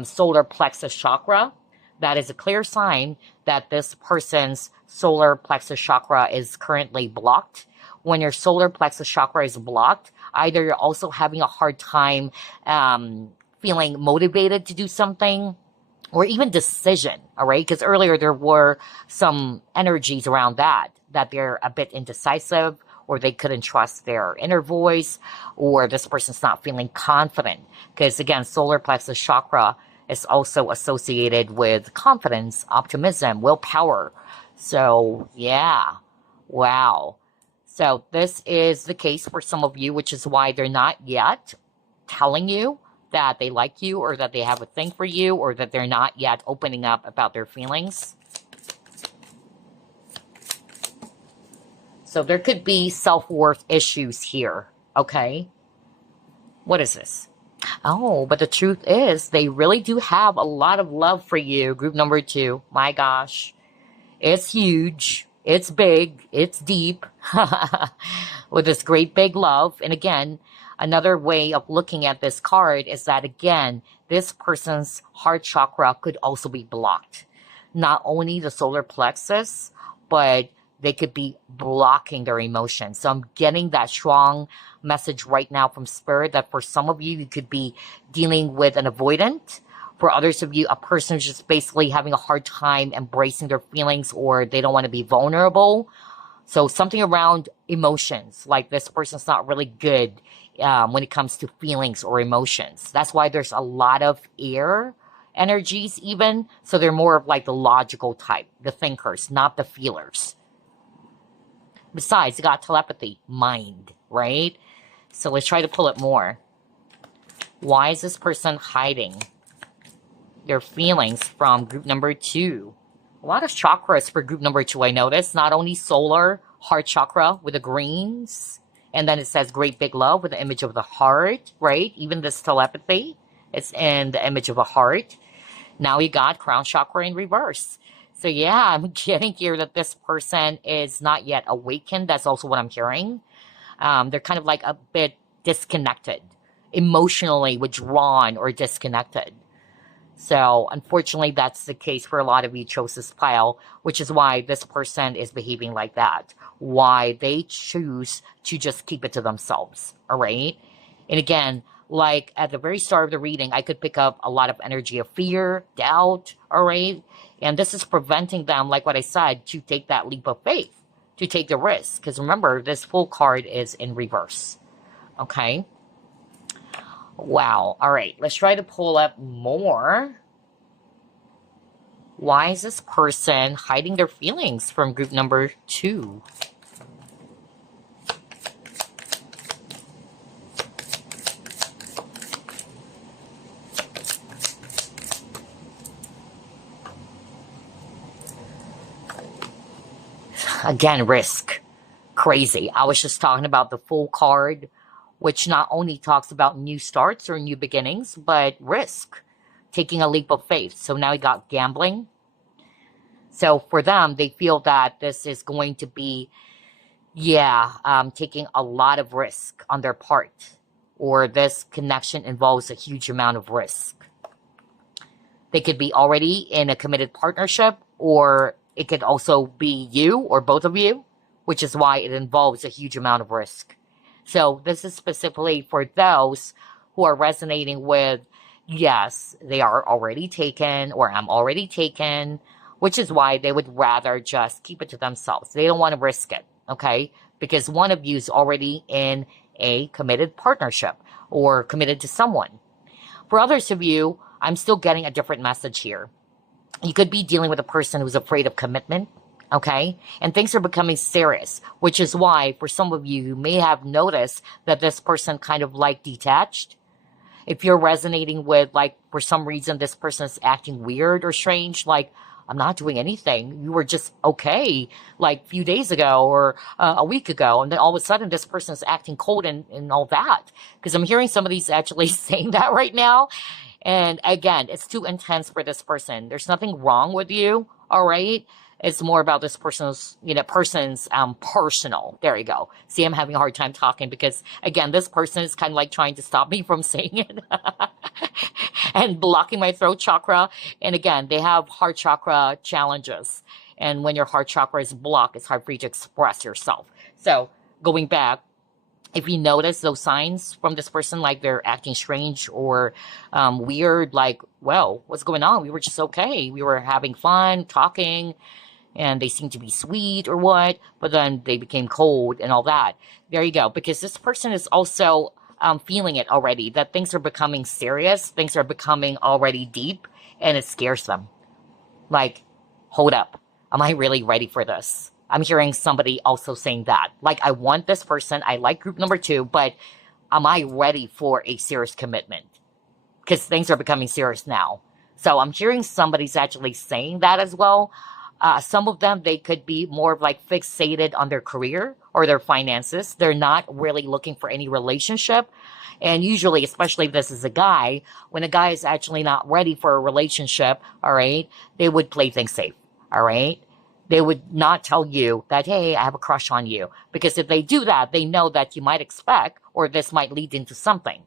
solar plexus chakra, that is a clear sign that this person's solar plexus chakra is currently blocked. When your solar plexus chakra is blocked, either you're also having a hard time feeling motivated to do something, or even decision, all right? Because earlier there were some energies around that they're a bit indecisive, or they couldn't trust their inner voice, or this person's not feeling confident. Because again, solar plexus chakra is also associated with confidence, optimism, willpower. So yeah, wow. So this is the case for some of you, which is why they're not yet telling you that they like you, or that they have a thing for you, or that they're not yet opening up about their feelings. So there could be self-worth issues here, okay? What is this? Oh, but the truth is, they really do have a lot of love for you, group number 2. My gosh. It's huge. It's big. It's deep. With this great big love. And again, another way of looking at this card is that, again, this person's heart chakra could also be blocked. Not only the solar plexus, but they could be blocking their emotions. So I'm getting that strong message right now from Spirit that for some of you, you could be dealing with an avoidant. For others of you, a person who's just basically having a hard time embracing their feelings, or they don't want to be vulnerable. So something around emotions, like this person's not really good when it comes to feelings or emotions. That's why there's a lot of air energies even. So they're more of like the logical type, the thinkers, not the feelers. Besides, you got telepathy, mind, right? So let's try to pull it more. Why is this person hiding their feelings from group number 2? A lot of chakras for group number 2, I noticed. Not only solar, heart chakra with the greens. And then it says great big love with the image of the heart, right? Even this telepathy, it's in the image of a heart. Now you got crown chakra in reverse. So yeah, I'm getting here that this person is not yet awakened. That's also what I'm hearing. They're kind of like a bit disconnected, emotionally withdrawn or disconnected. So unfortunately, that's the case for a lot of you chose this pile, which is why this person is behaving like that. Why they choose to just keep it to themselves, all right? And again, like at the very start of the reading, I could pick up a lot of energy of fear, doubt, all right? And this is preventing them, like what I said, to take that leap of faith, to take the risk. Because remember, this full card is in reverse, okay? Wow. All right, let's try to pull up more. Why is this person hiding their feelings from group number 2? Again, risk. Crazy. I was just talking about the full card, which not only talks about new starts or new beginnings, but risk, taking a leap of faith. So now we got gambling. So for them, they feel that this is going to be, taking a lot of risk on their part, or this connection involves a huge amount of risk. They could be already in a committed partnership, or it could also be you or both of you, which is why it involves a huge amount of risk. So this is specifically for those who are resonating with, yes, they are already taken, or I'm already taken, which is why they would rather just keep it to themselves. They don't want to risk it, okay? Because one of you is already in a committed partnership or committed to someone. For others of you, I'm still getting a different message here. You could be dealing with a person who's afraid of commitment, okay? And things are becoming serious, which is why for some of you, you may have noticed that this person kind of like detached. If you're resonating with, like, for some reason, this person is acting weird or strange, like, I'm not doing anything. You were just okay like a few days ago or a week ago. And then all of a sudden this person is acting cold and all that. Because I'm hearing somebody's actually saying that right now. And again, it's too intense for this person. There's nothing wrong with you, all right? It's more about this person's personal. There you go. See, I'm having a hard time talking because again, this person is kind of like trying to stop me from saying it and blocking my throat chakra. And again, they have heart chakra challenges. And when your heart chakra is blocked, it's hard for you to express yourself. So going back, if you notice those signs from this person, like they're acting strange or weird, like, well, what's going on? We were just okay. We were having fun, talking, and they seem to be sweet or what, but then they became cold and all that. There you go. Because this person is also feeling it already, that things are becoming serious, things are becoming already deep, and it scares them. Like, hold up. Am I really ready for this? I'm hearing somebody also saying that. Like, I want this person. I like group number 2, but am I ready for a serious commitment? Because things are becoming serious now. So I'm hearing somebody's actually saying that as well. Some of them, they could be more of like fixated on their career or their finances. They're not really looking for any relationship. And usually, especially if this is a guy, when a guy is actually not ready for a relationship, all right, they would play things safe, all right? They would not tell you that, hey, I have a crush on you. Because if they do that, they know that you might expect or this might lead into something.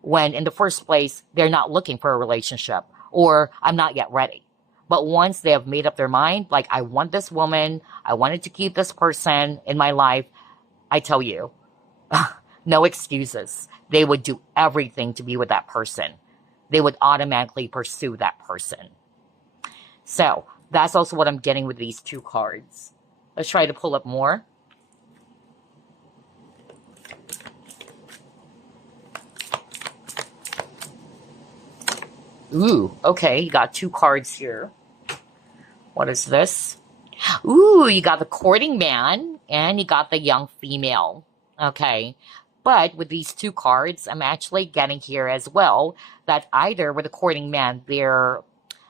When in the first place, they're not looking for a relationship or I'm not yet ready. But once they have made up their mind, like I want this woman, I wanted to keep this person in my life, I tell you, no excuses. They would do everything to be with that person. They would automatically pursue that person. So that's also what I'm getting with these 2 cards. Let's try to pull up more. Ooh, okay, you got 2 cards here. What is this? Ooh, you got the courting man and you got the young female. Okay. But with these 2 cards, I'm actually getting here as well that either with the courting man, they're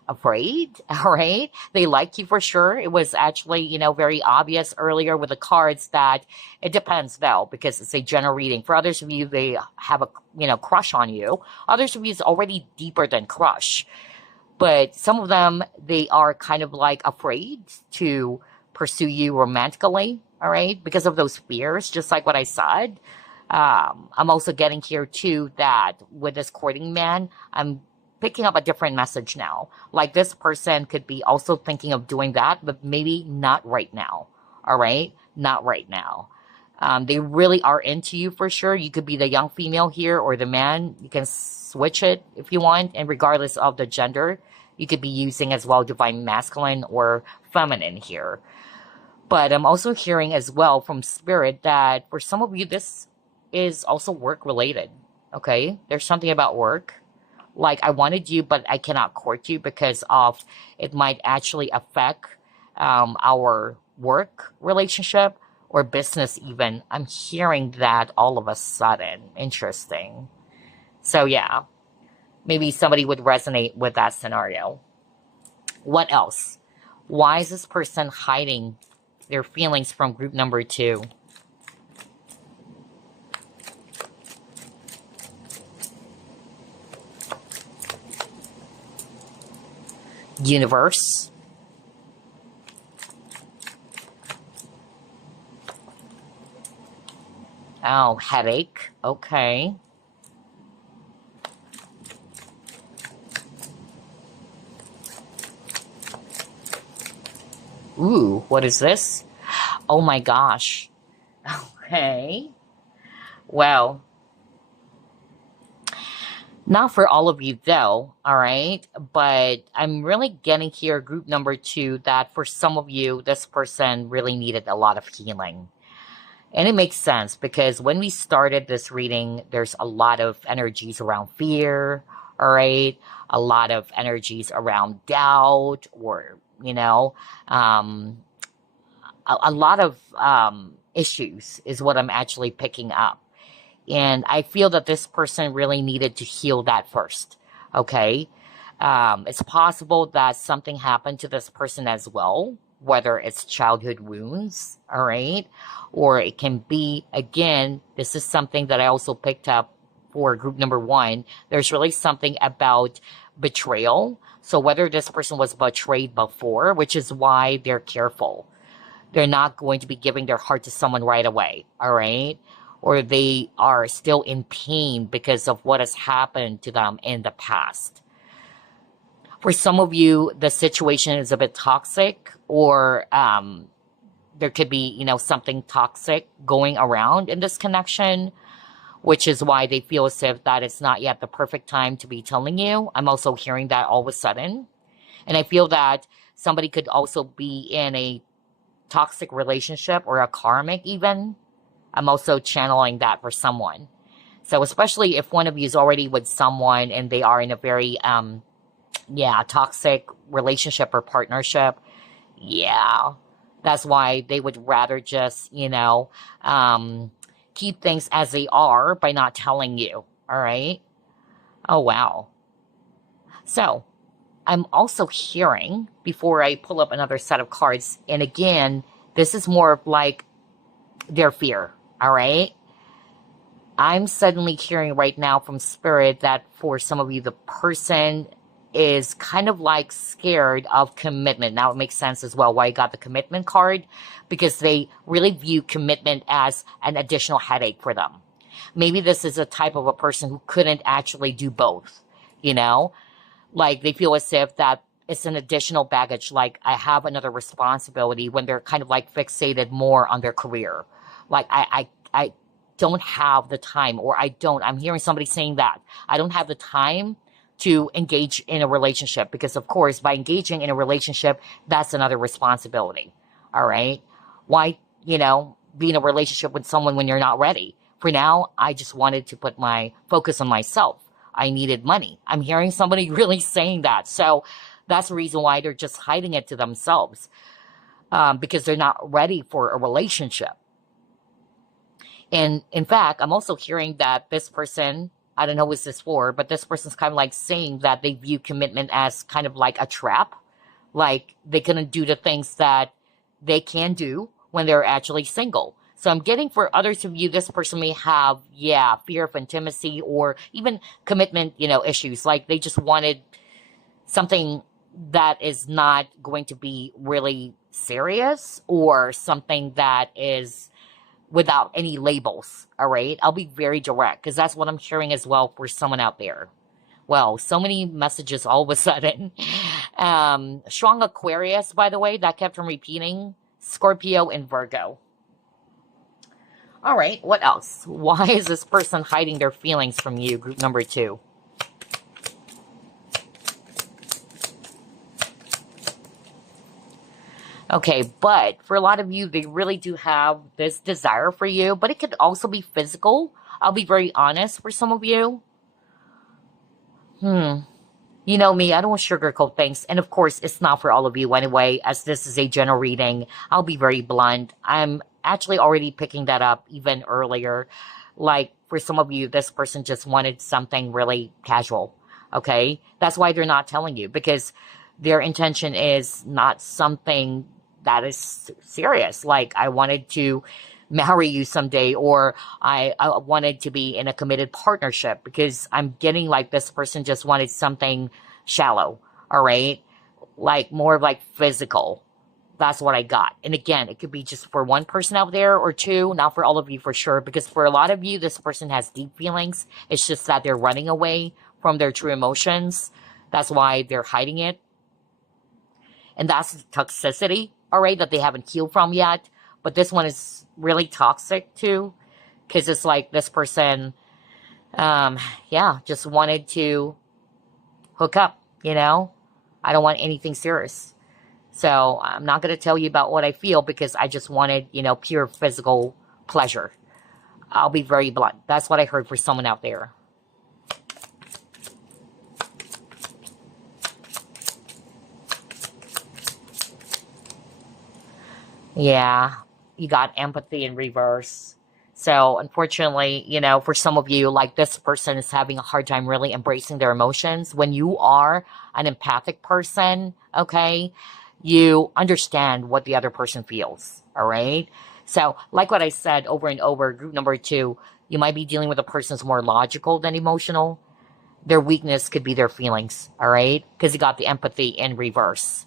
afraid, all right? They like you for sure. It was actually, very obvious earlier with the cards that it depends though, because it's a general reading. For others of you, they have a, crush on you. Others of you is already deeper than crush. But some of them, they are kind of like afraid to pursue you romantically, all right? Because of those fears, just like what I said. I'm also getting here too that with this courting man, I'm picking up a different message now. Like this person could be also thinking of doing that, but maybe not right now, all right? Not right now. They really are into you for sure. You could be the young female here or the man. You can switch it if you want. And regardless of the gender, you could be using as well divine masculine or feminine here. But I'm also hearing as well from spirit that for some of you, this is also work related. Okay. There's something about work. Like I wanted you, but I cannot court you because of it might actually affect our work relationship or business even. I'm hearing that all of a sudden. Interesting. So yeah, maybe somebody would resonate with that scenario. What else? Why is this person hiding their feelings from group number 2? Universe. Oh, headache. Okay. Ooh, what is this? Oh my gosh. Okay. Well, not for all of you though, all right? But I'm really getting here group number 2 that for some of you, this person really needed a lot of healing. And it makes sense because when we started this reading, there's a lot of energies around fear, all right? A lot of energies around doubt or, a lot of issues is what I'm actually picking up. And I feel that this person really needed to heal that first, okay? It's possible that something happened to this person as well, whether it's childhood wounds, all right? Or it can be, again, this is something that I also picked up for group number one. There's really something about betrayal. So whether this person was betrayed before, which is why they're careful. They're not going to be giving their heart to someone right away, all right? Or they are still in pain because of what has happened to them in the past. For some of you, the situation is a bit toxic, or there could be, something toxic going around in this connection, which is why they feel as if that it's not yet the perfect time to be telling you. I'm also hearing that all of a sudden. And I feel that somebody could also be in a toxic relationship or a karmic even. I'm also channeling that for someone. So especially if one of you is already with someone and they are in a very, toxic relationship or partnership, yeah, that's why they would rather just, keep things as they are by not telling you. All right. Oh, wow. So I'm also hearing, before I pull up another set of cards, and again, this is more of like their fear. All right. I'm suddenly hearing right now from Spirit that for some of you, the person is kind of like scared of commitment. Now it makes sense as well why I got the commitment card, because they really view commitment as an additional headache for them. Maybe this is a type of a person who couldn't actually do both, you know? Like they feel as if that it's an additional baggage, like I have another responsibility, when they're kind of like fixated more on their career. Like I don't have the time, or I'm hearing somebody saying that I don't have the time to engage in a relationship, because of course by engaging in a relationship, that's another responsibility. All right. Why, be in a relationship with someone when you're not ready? For now, I just wanted to put my focus on myself. I needed money. I'm hearing somebody really saying that. So that's the reason why they're just hiding it to themselves, because they're not ready for a relationship. And in fact, I'm also hearing that this person, I don't know who this is for, but this person's kind of like saying that they view commitment as kind of like a trap. Like they couldn't do the things that they can do when they're actually single. So I'm getting, for others of you, this person may have, fear of intimacy or even commitment, issues. Like they just wanted something that is not going to be really serious, or something that is without any labels. All right. I'll be very direct, because that's what I'm hearing as well for someone out there. Well, so many messages all of a sudden. Strong Aquarius, by the way, that kept on repeating. Scorpio and Virgo. All right. What else? Why is this person hiding their feelings from you? Group number two. Okay, but for a lot of you, they really do have this desire for you, but it could also be physical. I'll be very honest for some of you. You know me, I don't sugarcoat things. And of course, it's not for all of you anyway, as this is a general reading. I'll be very blunt. I'm actually already picking that up even earlier. Like for some of you, this person just wanted something really casual. Okay? That's why they're not telling you, because their intention is not something that is serious. Like, I wanted to marry you someday, or I wanted to be in a committed partnership, because I'm getting like this person just wanted something shallow. All right. Like more of like physical. That's what I got. And again, it could be just for one person out there or two, not for all of you for sure, because for a lot of you, this person has deep feelings. It's just that they're running away from their true emotions. That's why they're hiding it. And that's toxicity, all right, that they haven't healed from yet. But this one is really toxic too, because it's like this person, just wanted to hook up, I don't want anything serious. So I'm not going to tell you about what I feel, because I just wanted, pure physical pleasure. I'll be very blunt. That's what I heard for someone out there. Yeah, you got empathy in reverse. So unfortunately, for some of you, like this person is having a hard time really embracing their emotions. When you are an empathic person, okay, you understand what the other person feels, all right? So like what I said over and over, group number two, you might be dealing with a person who's more logical than emotional. Their weakness could be their feelings, all right? Because you got the empathy in reverse.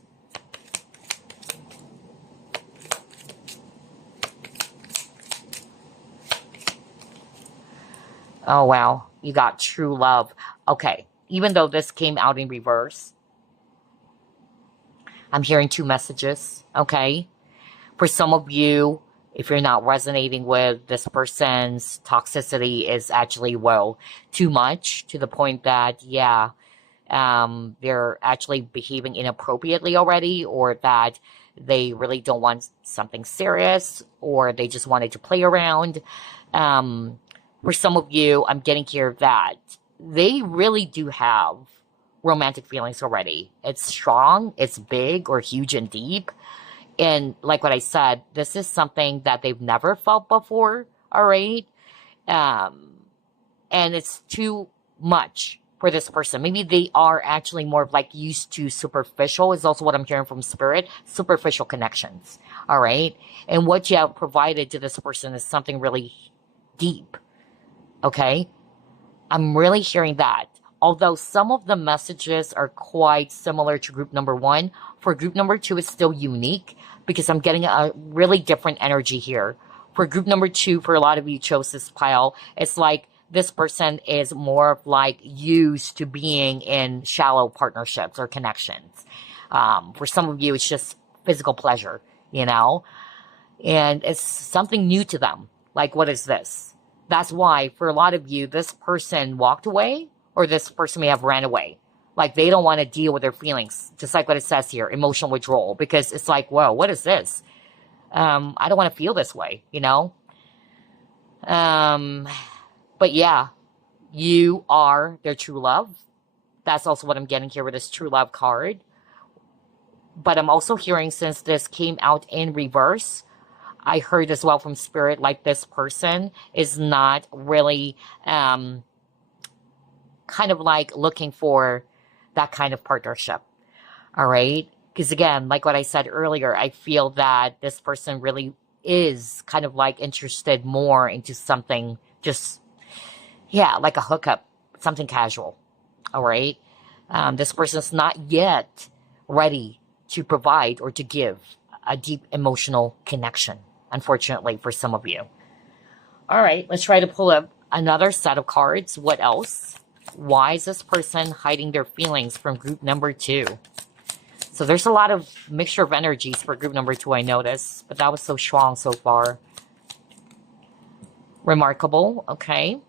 Oh, wow. You got true love. Okay. Even though this came out in reverse, I'm hearing two messages, okay? For some of you, if you're not resonating with this person's toxicity is actually, well, too much to the point that, yeah, they're actually behaving inappropriately already, or that they really don't want something serious, or they just wanted to play around. Um, for some of you, I'm getting here that they really do have romantic feelings already. It's strong, it's big or huge and deep. And like what I said, this is something that they've never felt before, all right? Um, and it's too much for this person. Maybe they are actually more of like used to superficial, is also what I'm hearing from spirit, superficial connections, all right? And what you have provided to this person is something really deep, okay? I'm really hearing that. Although some of the messages are quite similar to group number one, for group number two, it's still unique because I'm getting a really different energy here. For group number two, for a lot of you chose this pile, it's like this person is more of like used to being in shallow partnerships or connections. For some of you, it's just physical pleasure, and it's something new to them. Like, what is this? That's why, for a lot of you, this person walked away or this person may have ran away. Like, they don't want to deal with their feelings, just like what it says here, emotional withdrawal, because it's like, whoa, what is this? I don't want to feel this way. Um, but yeah, you are their true love. That's also what I'm getting here with this true love card. But I'm also hearing, since this came out in reverse, I heard as well from spirit, like this person is not really kind of like looking for that kind of partnership. All right. Because again, like what I said earlier, I feel that this person really is kind of like interested more into something just, yeah, like a hookup, something casual. All right. This person's not yet ready to provide or to give a deep emotional connection, unfortunately, for some of you. All right, let's try to pull up another set of cards. What else? Why is this person hiding their feelings from group number two? So there's a lot of mixture of energies for group number two, I noticed, but that was so strong so far. Remarkable, okay.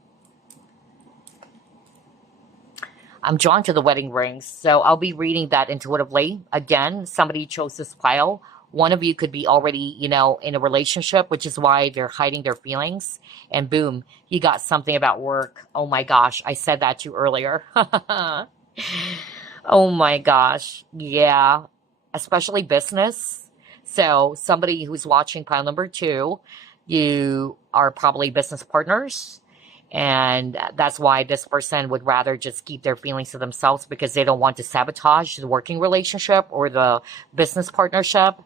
I'm drawn to the wedding rings, so I'll be reading that intuitively. Again, somebody chose this pile. One of you could be already, in a relationship, which is why they're hiding their feelings. And boom, you got something about work. Oh my gosh, I said that to you earlier. Oh my gosh, yeah, especially business. So somebody who's watching pile number two, you are probably business partners. And that's why this person would rather just keep their feelings to themselves, because they don't want to sabotage the working relationship or the business partnership,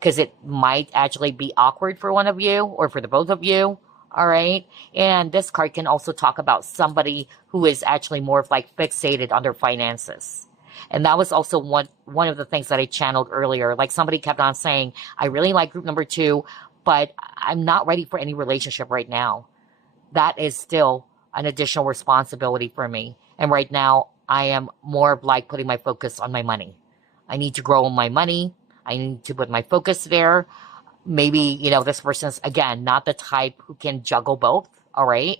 because it might actually be awkward for one of you or for the both of you. All right. And this card can also talk about somebody who is actually more of like fixated on their finances. And that was also one of the things that I channeled earlier. Like, somebody kept on saying, I really like group number two, but I'm not ready for any relationship right now. That is still an additional responsibility for me. And right now, I am more of like putting my focus on my money. I need to grow my money. I need to put my focus there. Maybe, this person's, again, not the type who can juggle both. All right.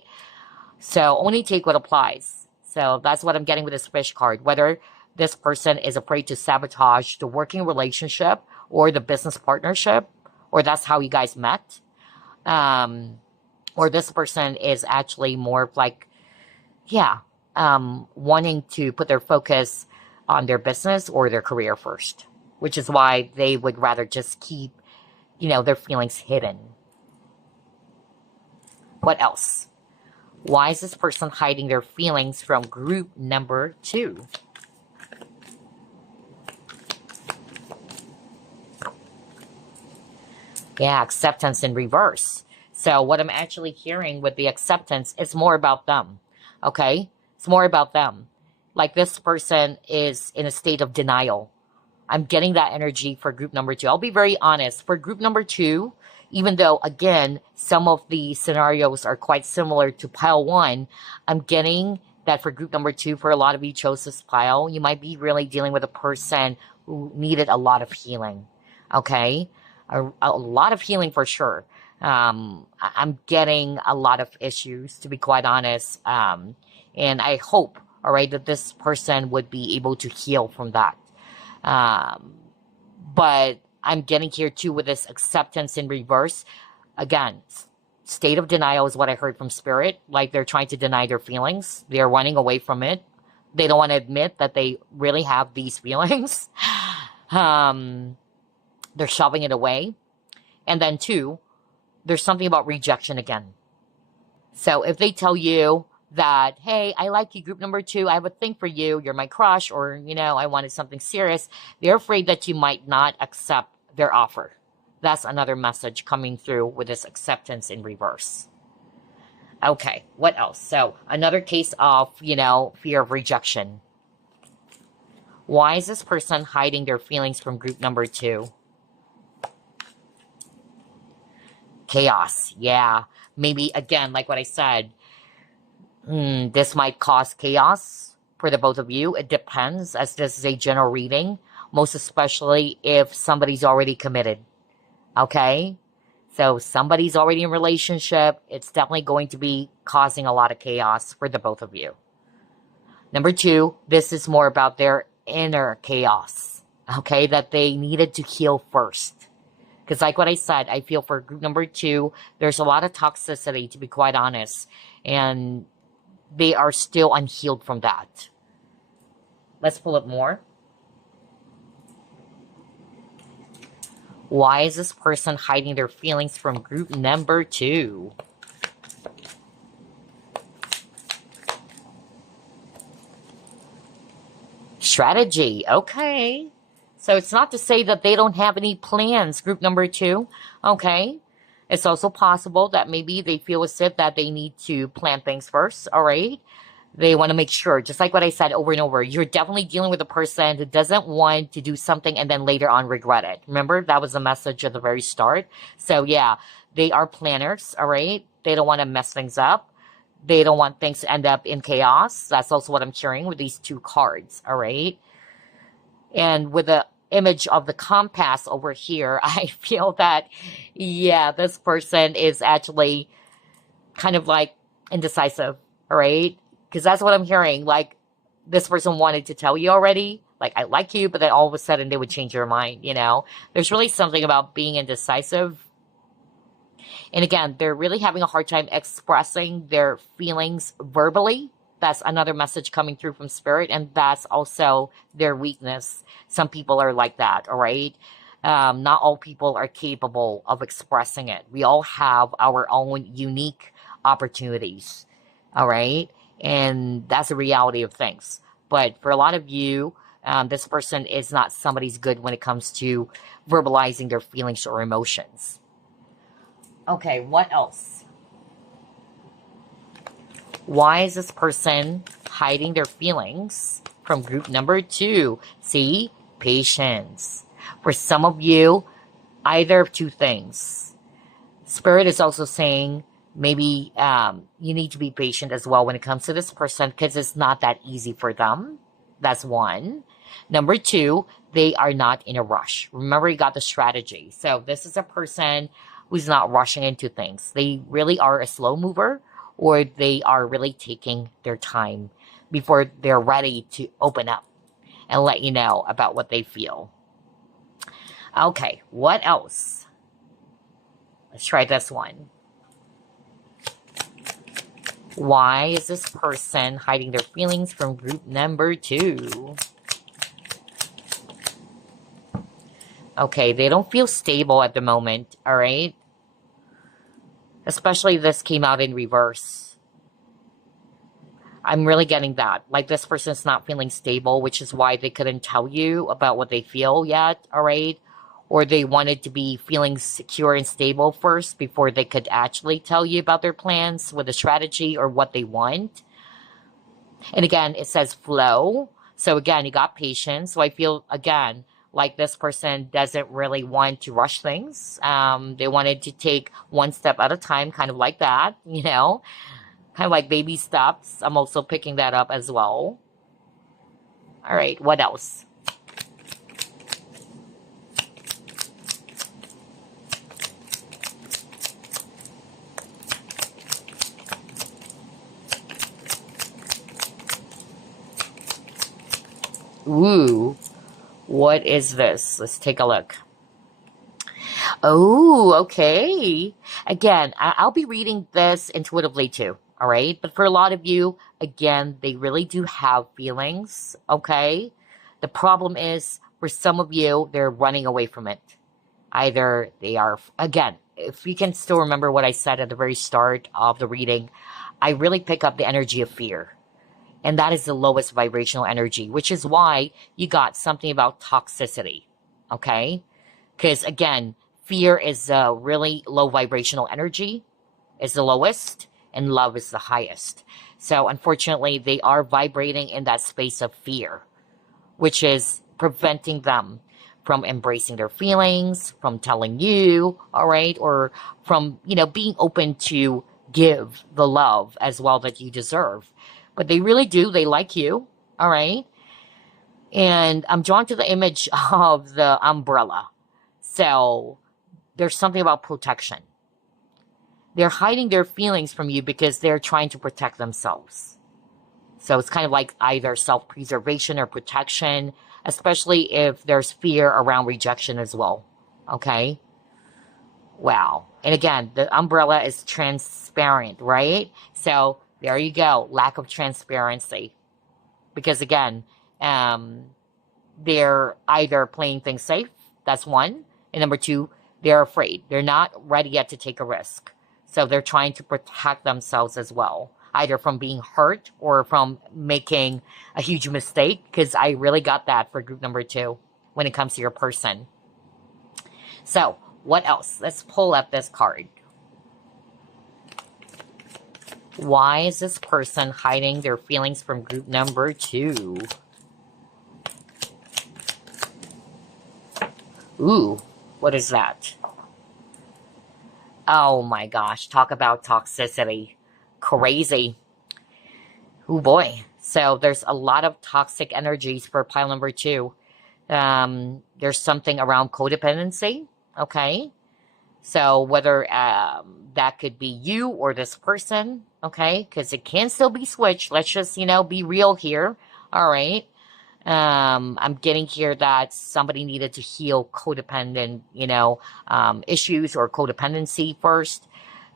So only take what applies. So that's what I'm getting with this fish card. Whether this person is afraid to sabotage the working relationship or the business partnership, or that's how you guys met. Or this person is actually more of like, yeah, wanting to put their focus on their business or their career first, which is why they would rather just keep, their feelings hidden. What else? Why is this person hiding their feelings from group number 2? Yeah, acceptance in reverse. So what I'm actually hearing with the acceptance is more about them. Okay? It's more about them. Like this person is in a state of denial. I'm getting that energy for group number 2. I'll be very honest. For group number 2, even though, again, some of the scenarios are quite similar to pile 1, I'm getting that for group number 2, for a lot of you chose this pile, you might be really dealing with a person who needed a lot of healing. Okay? A lot of healing for sure. I'm getting a lot of issues, to be quite honest. And I hope, all right, that this person would be able to heal from that. But I'm getting here too with this acceptance in reverse. Again, state of denial is what I heard from Spirit. Like they're trying to deny their feelings. They're running away from it. They don't want to admit that they really have these feelings. They're shoving it away. And then 2, there's something about rejection again. So if they tell you that, hey, I like you, group number 2, I have a thing for you, you're my crush, or, I wanted something serious, they're afraid that you might not accept their offer. That's another message coming through with this acceptance in reverse. Okay, what else? So another case of, fear of rejection. Why is this person hiding their feelings from group number 2? Chaos. Yeah. Maybe, again, like what I said, this might cause chaos for the both of you. It depends, as this is a general reading, most especially if somebody's already committed. Okay? So somebody's already in a relationship. It's definitely going to be causing a lot of chaos for the both of you. Number 2, this is more about their inner chaos. Okay? That they needed to heal first. Because like what I said, I feel for group number 2, there's a lot of toxicity, to be quite honest. And they are still unhealed from that. Let's pull up more. Why is this person hiding their feelings from group number 2? Strategy. Okay. So it's not to say that they don't have any plans, group number 2. Okay. It's also possible that maybe they feel as if that they need to plan things first. All right. They want to make sure, just like what I said over and over, you're definitely dealing with a person who doesn't want to do something and then later on regret it. Remember, that was the message at the very start. So yeah, they are planners. All right. They don't want to mess things up. They don't want things to end up in chaos. That's also what I'm hearing with these 2 cards. All right. And with the image of the compass over here, I feel that, yeah, this person is actually kind of like indecisive, all right? Because that's what I'm hearing. Like, this person wanted to tell you already, like, I like you, but then all of a sudden they would change their mind, There's really something about being indecisive. And again, they're really having a hard time expressing their feelings verbally. That's another message coming through from Spirit, and that's also their weakness. Some people are like that, all right? Not all people are capable of expressing it. We all have our own unique opportunities, all right? And that's the reality of things. But for a lot of you, this person is not somebody's good when it comes to verbalizing their feelings or emotions. Okay, what else? Why is this person hiding their feelings from group number 2? See? Patience. For some of you, either of 2 things. Spirit is also saying maybe you need to be patient as well when it comes to this person because it's not that easy for them. That's 1. Number 2, they are not in a rush. Remember, you got the strategy. So this is a person who's not rushing into things. They really are a slow mover, or they are really taking their time before they're ready to open up and let you know about what they feel. Okay, what else? Let's try this one. Why is this person hiding their feelings from group number 2? Okay, they don't feel stable at the moment, all right? Especially this came out in reverse. I'm really getting that. Like this person's not feeling stable, which is why they couldn't tell you about what they feel yet, all right? Or they wanted to be feeling secure and stable first before they could actually tell you about their plans with a strategy or what they want. And again, it says flow. So again, you got patience. So I feel, again, like this person doesn't really want to rush things. They wanted to take one step at a time, kind of like that, you know? Kind of like baby steps. I'm also picking that up as well. All right, what else? Ooh, what is this? Let's take a look. Oh, okay. Again, I'll be reading this intuitively too, all right? But for a lot of you, again, they really do have feelings, okay? The problem is, for some of you, they're running away from it. Either they are, again, if you can still remember what I said at the very start of the reading, I really pick up the energy of fear. And that is the lowest vibrational energy, which is why you got something about toxicity, okay? Because again, fear is a really low vibrational energy, is the lowest, and love is the highest. So unfortunately, they are vibrating in that space of fear, which is preventing them from embracing their feelings, from telling you, all right, or from, being open to give the love as well that you deserve. But they really do, they like you, all right? And I'm drawn to the image of the umbrella. So there's something about protection. They're hiding their feelings from you because they're trying to protect themselves. So it's kind of like either self-preservation or protection, especially if there's fear around rejection as well. Okay? Wow. And again, the umbrella is transparent, right? So there you go. Lack of transparency. Because again, they're either playing things safe, that's one. And number two, they're afraid. They're not ready yet to take a risk. So they're trying to protect themselves as well, either from being hurt or from making a huge mistake, because I really got that for group number two when it comes to your person. So what else? Let's pull up this card. Why is this person hiding their feelings from group number two? Ooh, what is that? Oh my gosh, talk about toxicity. Crazy. Oh boy. So there's a lot of toxic energies for pile number two. There's something around codependency. Okay. So whether that could be you or this person. Okay. Because it can still be switched. Let's just, be real here. All right. I'm getting here that somebody needed to heal codependent, issues or codependency first.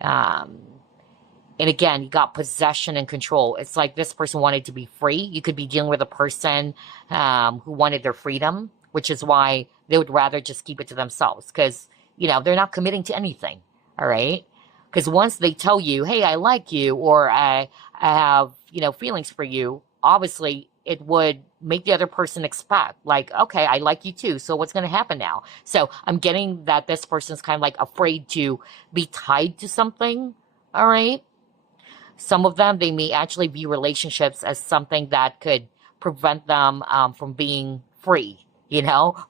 And again, you got possession and control. It's like this person wanted to be free. You could be dealing with a person who wanted their freedom, which is why they would rather just keep it to themselves because, they're not committing to anything. All right. Because once they tell you, hey, I like you, or I have, feelings for you, obviously it would make the other person expect, like, okay, I like you too. So what's going to happen now? So I'm getting that this person's kind of like afraid to be tied to something. All right. Some of them, they may actually view relationships as something that could prevent them from being free,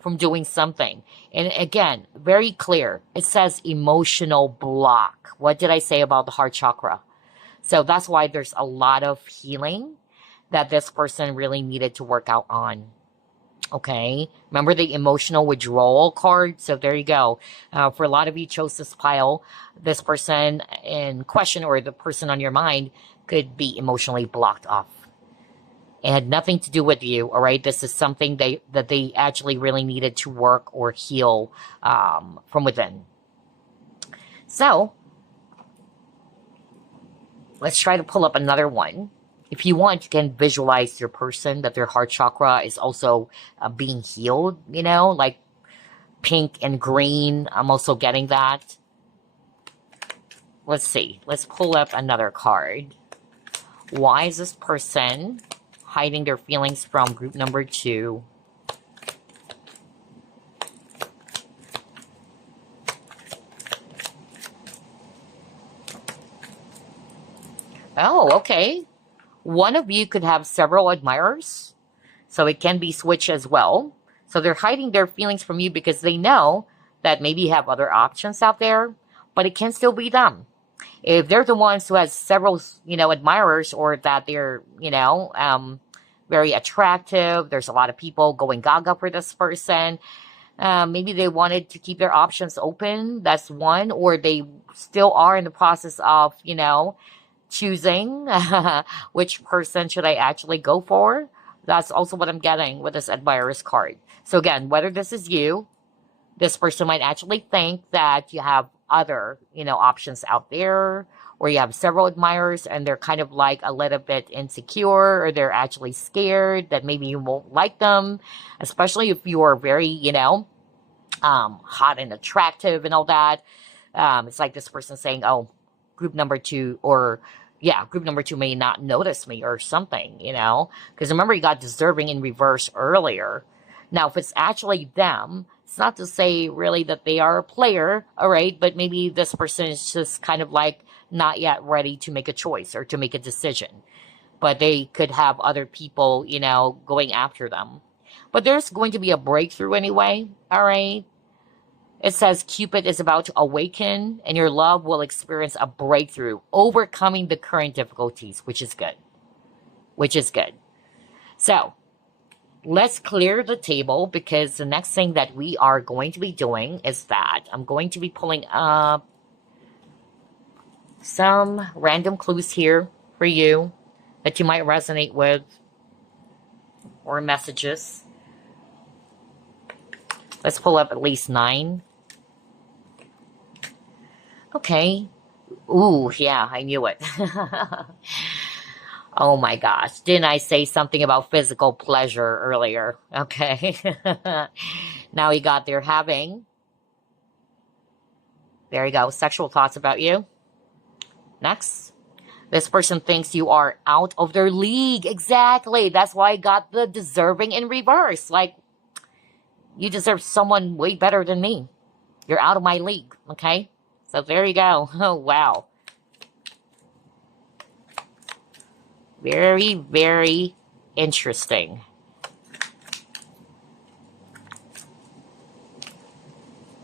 from doing something. And again, very clear. It says emotional block. What did I say about the heart chakra? So that's why there's a lot of healing that this person really needed to work out on. Okay, remember the emotional withdrawal card? So there you go. For a lot of you chose this pile, this person in question or the person on your mind could be emotionally blocked off. It had nothing to do with you, all right? This is something that they actually really needed to work or heal from within. So let's try to pull up another one. If you want, you can visualize your person, that their heart chakra is also being healed, like pink and green. I'm also getting that. let's see. Let's pull up another card. Why is this person hiding their feelings from group number 2? Oh, okay. One of you could have several admirers, so it can be switched as well. So they're hiding their feelings from you because they know that maybe you have other options out there, but it can still be them. If they're the ones who has several, admirers, or that they're, very attractive, there's a lot of people going gaga for this person. Maybe they wanted to keep their options open. That's one. Or they still are in the process of, choosing which person should I actually go for. That's also what I'm getting with this admirers card. So again, whether this is you, this person might actually think that you have other, options out there, or you have several admirers and they're kind of like a little bit insecure, or they're actually scared that maybe you won't like them, especially if you are very, hot and attractive and all that. It's like this person saying, oh, group number 2, or yeah, group number 2 may not notice me or something, because remember you got deserving in reverse earlier. Now, if it's actually them, it's not to say really that they are a player, all right, but maybe this person is just kind of like not yet ready to make a choice or to make a decision, but they could have other people, going after them. But there's going to be a breakthrough anyway, all right? It says Cupid is about to awaken and your love will experience a breakthrough, overcoming the current difficulties, which is good. Which is good. So, let's clear the table, because the next thing that we are going to be doing is that I'm going to be pulling up some random clues here for you that you might resonate with, or messages. Let's pull up at least 9. Okay. Ooh, yeah, I knew it. Oh my gosh. Didn't I say something about physical pleasure earlier? Okay. Now we got they're having. There you go. Sexual thoughts about you. Next. This person thinks you are out of their league. Exactly. That's why I got the deserving in reverse. Like, you deserve someone way better than me. You're out of my league. Okay? So there you go. Oh, wow. Very, very interesting.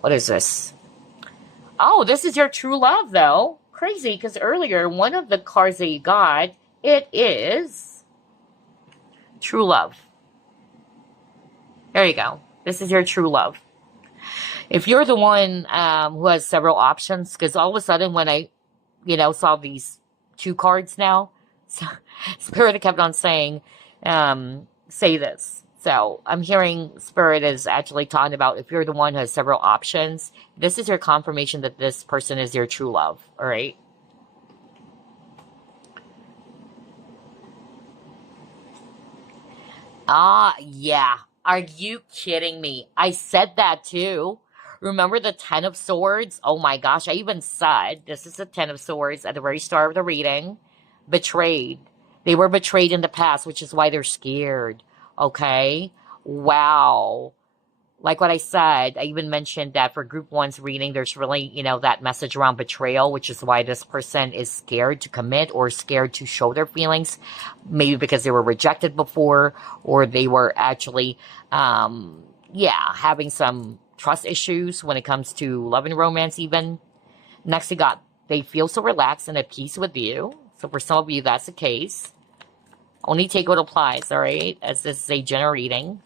What is this? Oh, this is your true love, though. Crazy, because earlier, one of the cards that you got, it is true love. There you go. This is your true love. If you're the one who has several options, because all of a sudden when I, saw these 2 cards now, so Spirit kept on saying, say this. So I'm hearing Spirit is actually talking about if you're the one who has several options, this is your confirmation that this person is your true love, all right? Ah, yeah. Are you kidding me? I said that too. Remember the 10 of Swords? Oh my gosh, I even said, this is the 10 of Swords at the very start of the reading. Betrayed. They were betrayed in the past, which is why they're scared. Okay? Wow. Like what I said, I even mentioned that for group 1's reading, there's really, that message around betrayal, which is why this person is scared to commit or scared to show their feelings. Maybe because they were rejected before, or they were actually, having some trust issues when it comes to love and romance even. Next, they feel so relaxed and at peace with you. So for some of you, that's the case. Only take what applies, all right? As this is a general reading.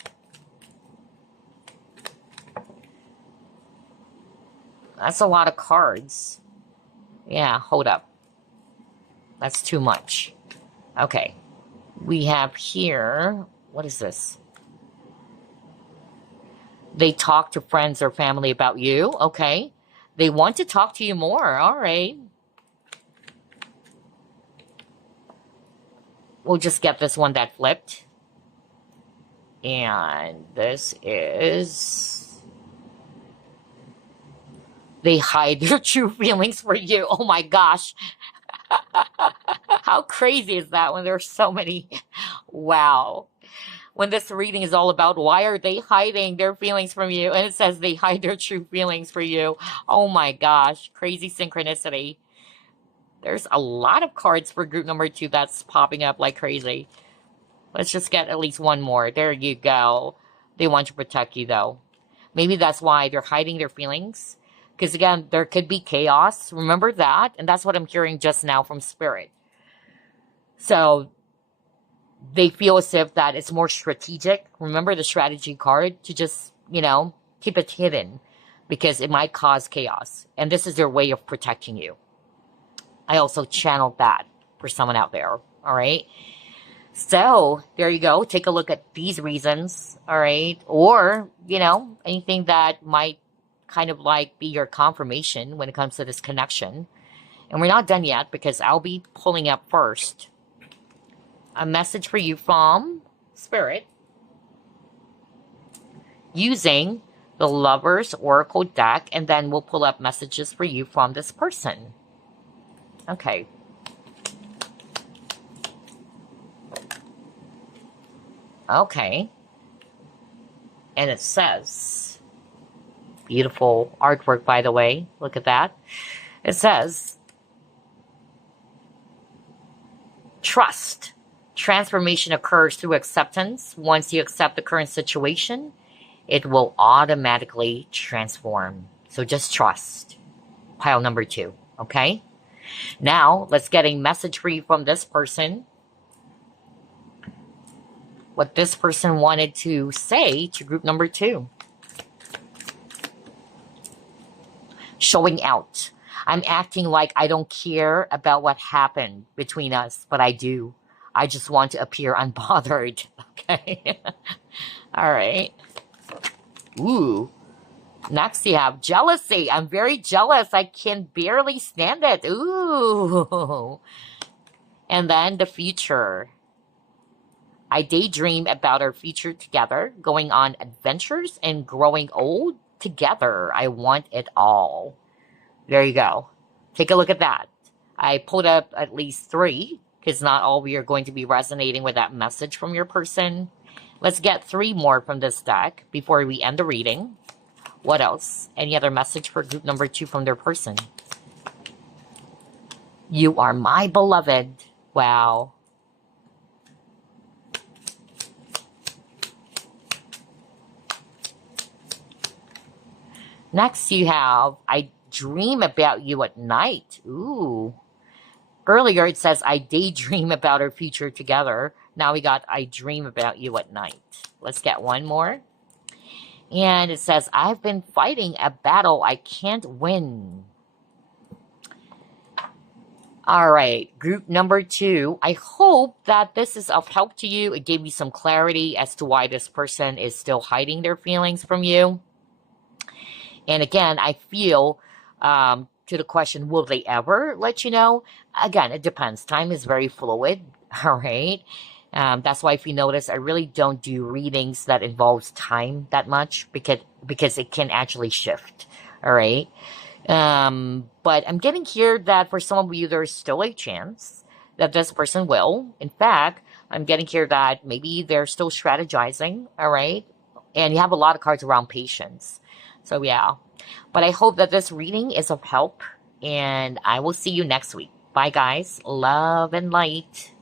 That's a lot of cards. Yeah, hold up. That's too much. Okay. We have here, what is this? They talk to friends or family about you. Okay. They want to talk to you more. All right. We'll just get this one that flipped. And this is They hide their true feelings for you. Oh my gosh. How crazy is that when there's so many? Wow. When this reading is all about why are they hiding their feelings from you? And it says they hide their true feelings for you. Oh my gosh. Crazy synchronicity. There's a lot of cards for group number 2 that's popping up like crazy. Let's just get at least one more. There you go. They want to protect you though. Maybe that's why they're hiding their feelings. Because again, there could be chaos. Remember that? And that's what I'm hearing just now from Spirit. So they feel as if that it's more strategic. Remember the strategy card? To just, keep it hidden. Because it might cause chaos. And this is their way of protecting you. I also channeled that for someone out there. All right. So there you go. Take a look at these reasons. All right. Or, anything that might kind of like be your confirmation when it comes to this connection. And we're not done yet because I'll be pulling up first a message for you from Spirit using the Lover's Oracle deck. And then we'll pull up messages for you from this person. Okay. Okay. And it says, beautiful artwork, by the way. Look at that. It says, trust. Transformation occurs through acceptance. Once you accept the current situation, it will automatically transform. So just trust. Pile number 2. Okay? Now, let's get a message for you from this person. What this person wanted to say to group number 2. Showing out. I'm acting like I don't care about what happened between us, but I do. I just want to appear unbothered. Okay? All right. Ooh. Next, you have jealousy. I'm very jealous. I can barely stand it. Ooh. And then the future. I daydream about our future together, going on adventures and growing old together. I want it all. There you go. Take a look at that. I pulled up at least 3, because not all we are going to be resonating with that message from your person. Let's get 3 more from this deck before we end the reading. What else? Any other message for group number 2 from their person? You are my beloved. Wow. Next, you have, I dream about you at night. Ooh. Earlier, it says, I daydream about our future together. Now we got, I dream about you at night. Let's get one more. And it says, I've been fighting a battle I can't win. All right, group number 2. I hope that this is of help to you. It gave you some clarity as to why this person is still hiding their feelings from you. And again, I feel, to the question, will they ever let you know? Again, it depends. Time is very fluid, all right? That's why if you notice, I really don't do readings that involves time that much because it can actually shift, all right? But I'm getting here that for some of you, there's still a chance that this person will. In fact, I'm getting here that maybe they're still strategizing, all right? And you have a lot of cards around patience. So yeah, but I hope that this reading is of help, and I will see you next week. Bye, guys. Love and light.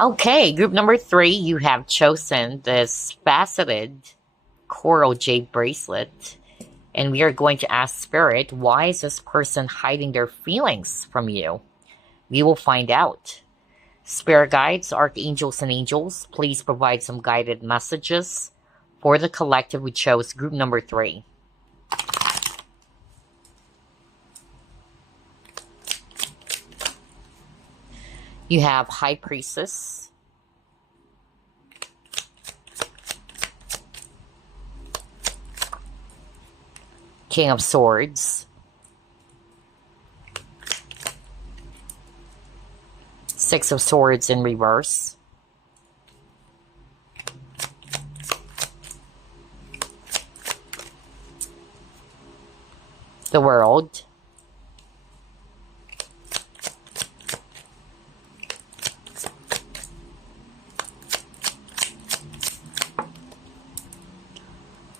Okay, group number 3, you have chosen this faceted coral jade bracelet, and we are going to ask Spirit, why is this person hiding their feelings from you? We will find out. Spirit guides, archangels, and angels, please provide some guided messages for the collective who chose group number 3. You have High Priestess, King of Swords, Six of Swords in reverse, The World.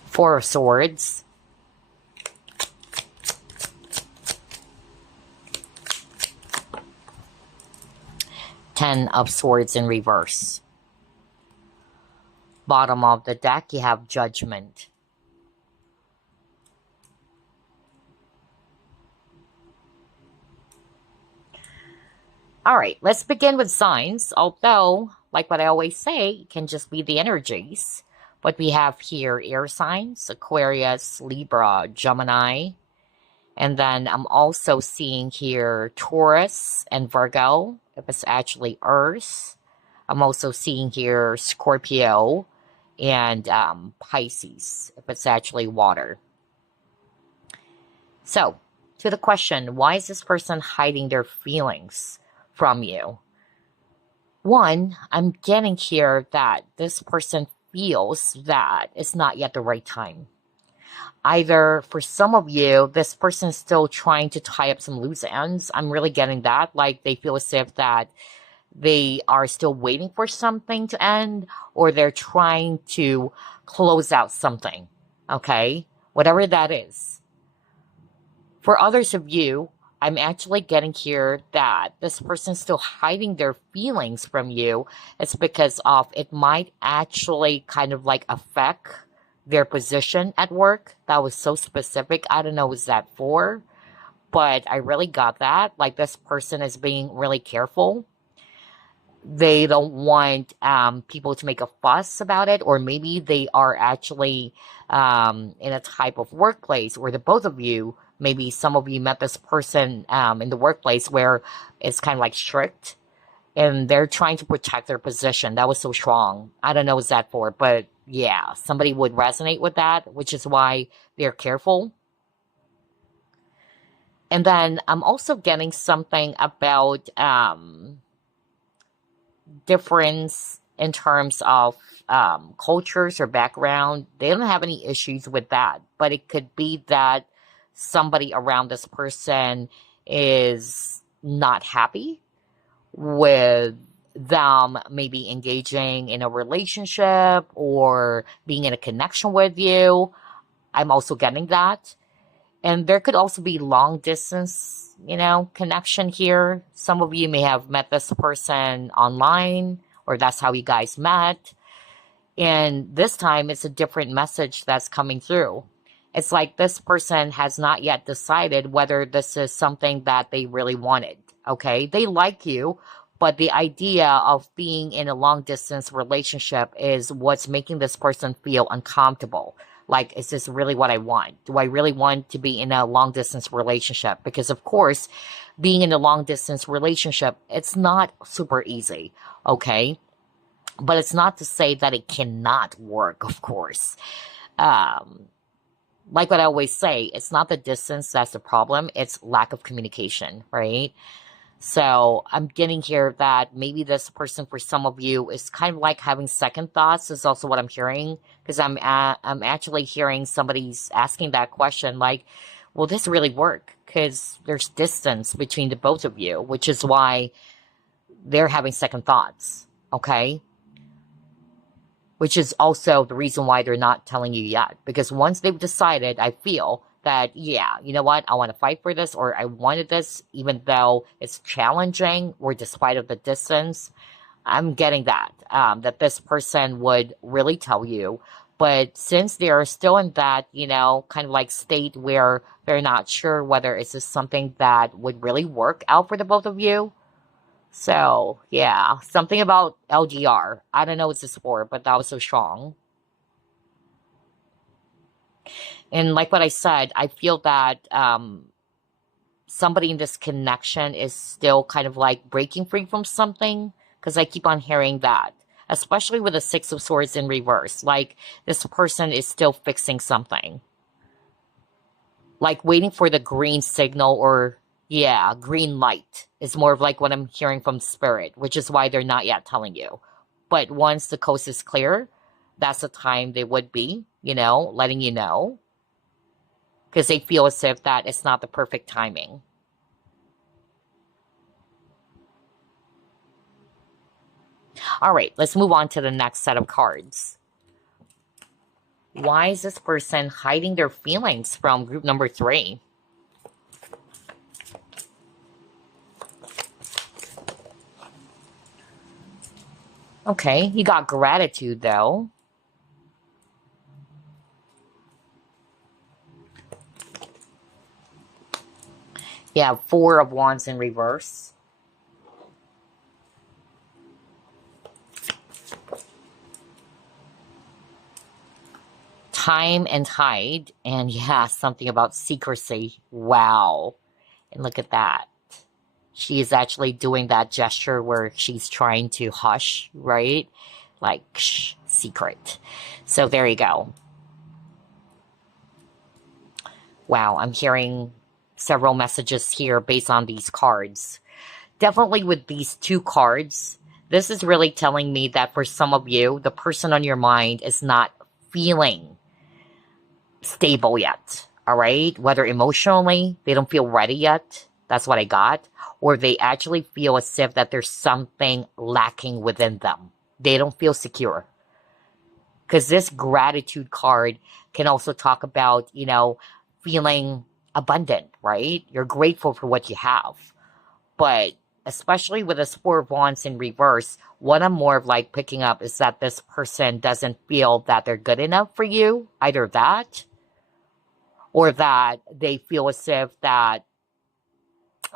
Four of Swords. Ten of Swords in reverse. Bottom of the deck, you have Judgment. All right, let's begin with signs. Although, like what I always say, it can just be the energies. But we have here air signs, Aquarius, Libra, Gemini. And then I'm also seeing here Taurus and Virgo, if it's actually Earth. I'm also seeing here Scorpio and Pisces, if it's actually water. So, to the question, why is this person hiding their feelings from you? One, I'm getting here that this person feels that it's not yet the right time. Either for some of you, this person is still trying to tie up some loose ends. I'm really getting that. Like they feel as if that they are still waiting for something to end, or they're trying to close out something. Okay? Whatever that is. For others of you, I'm actually getting here that this person's still hiding their feelings from you. It's because of it might actually kind of like affect their position at work. That was so specific. I don't know what that for, but I really got that. Like this person is being really careful. They don't want people to make a fuss about it, or maybe they are actually in a type of workplace where the both of you, maybe some of you met this person in the workplace where it's kind of like strict and they're trying to protect their position. That was so strong. I don't know what that for, but yeah, somebody would resonate with that, which is why they're careful. And then I'm also getting something about difference in terms of cultures or background. They don't have any issues with that, but it could be that somebody around this person is not happy with them maybe engaging in a relationship or being in a connection with you. I'm also getting that. And there could also be long distance, connection here. Some of you may have met this person online, or that's how you guys met. And this time it's a different message that's coming through. It's like this person has not yet decided whether this is something that they really wanted. Okay? They like you, but the idea of being in a long distance relationship is what's making this person feel uncomfortable. Like, is this really what I want? Do I really want to be in a long distance relationship? Because of course, being in a long distance relationship, it's not super easy. Okay? But it's not to say that it cannot work, of course. Like what I always say, it's not the distance that's the problem. It's lack of communication, right? So I'm getting here that maybe this person, for some of you, is kind of like having second thoughts. Is also what I'm hearing, because I'm actually hearing somebody's asking that question, like, will this really work? Because there's distance between the both of you, which is why they're having second thoughts. Okay. Which is also the reason why they're not telling you yet. Because once they've decided, I feel that, yeah, you know what, I want to fight for this, or I wanted this, even though it's challenging, or despite of the distance, I'm getting that, that this person would really tell you. But since they are still in that, kind of like state where they're not sure whether it's just something that would really work out for the both of you. So, yeah, something about LDR. I don't know what this for, but that was so strong. And like what I said, I feel that somebody in this connection is still kind of like breaking free from something, because I keep on hearing that, especially with the Six of Swords in reverse. Like this person is still fixing something, like waiting for the green signal, or green light is more of like what I'm hearing from spirit, which is why they're not yet telling you. But once the coast is clear, that's the time they would be, letting you know. because they feel as if that it's not the perfect timing. All right, let's move on to the next set of cards. Why is this person hiding their feelings from group number 3? Okay, you got gratitude though. You have 4 of Wands in reverse. Time and hide, and yeah, something about secrecy. Wow. And look at that. She is actually doing that gesture where she's trying to hush, right? Like, shh, secret. So there you go. Wow, I'm hearing several messages here based on these cards. Definitely with these 2 cards, this is really telling me that for some of you, the person on your mind is not feeling stable yet. All right? Whether emotionally, they don't feel ready yet. That's what I got. Or they actually feel as if that there's something lacking within them. They don't feel secure. Because this gratitude card can also talk about, feeling abundant, right? You're grateful for what you have. But especially with this 4 of Wands in reverse, what I'm more of like picking up is that this person doesn't feel that they're good enough for you. Either that, or that they feel as if that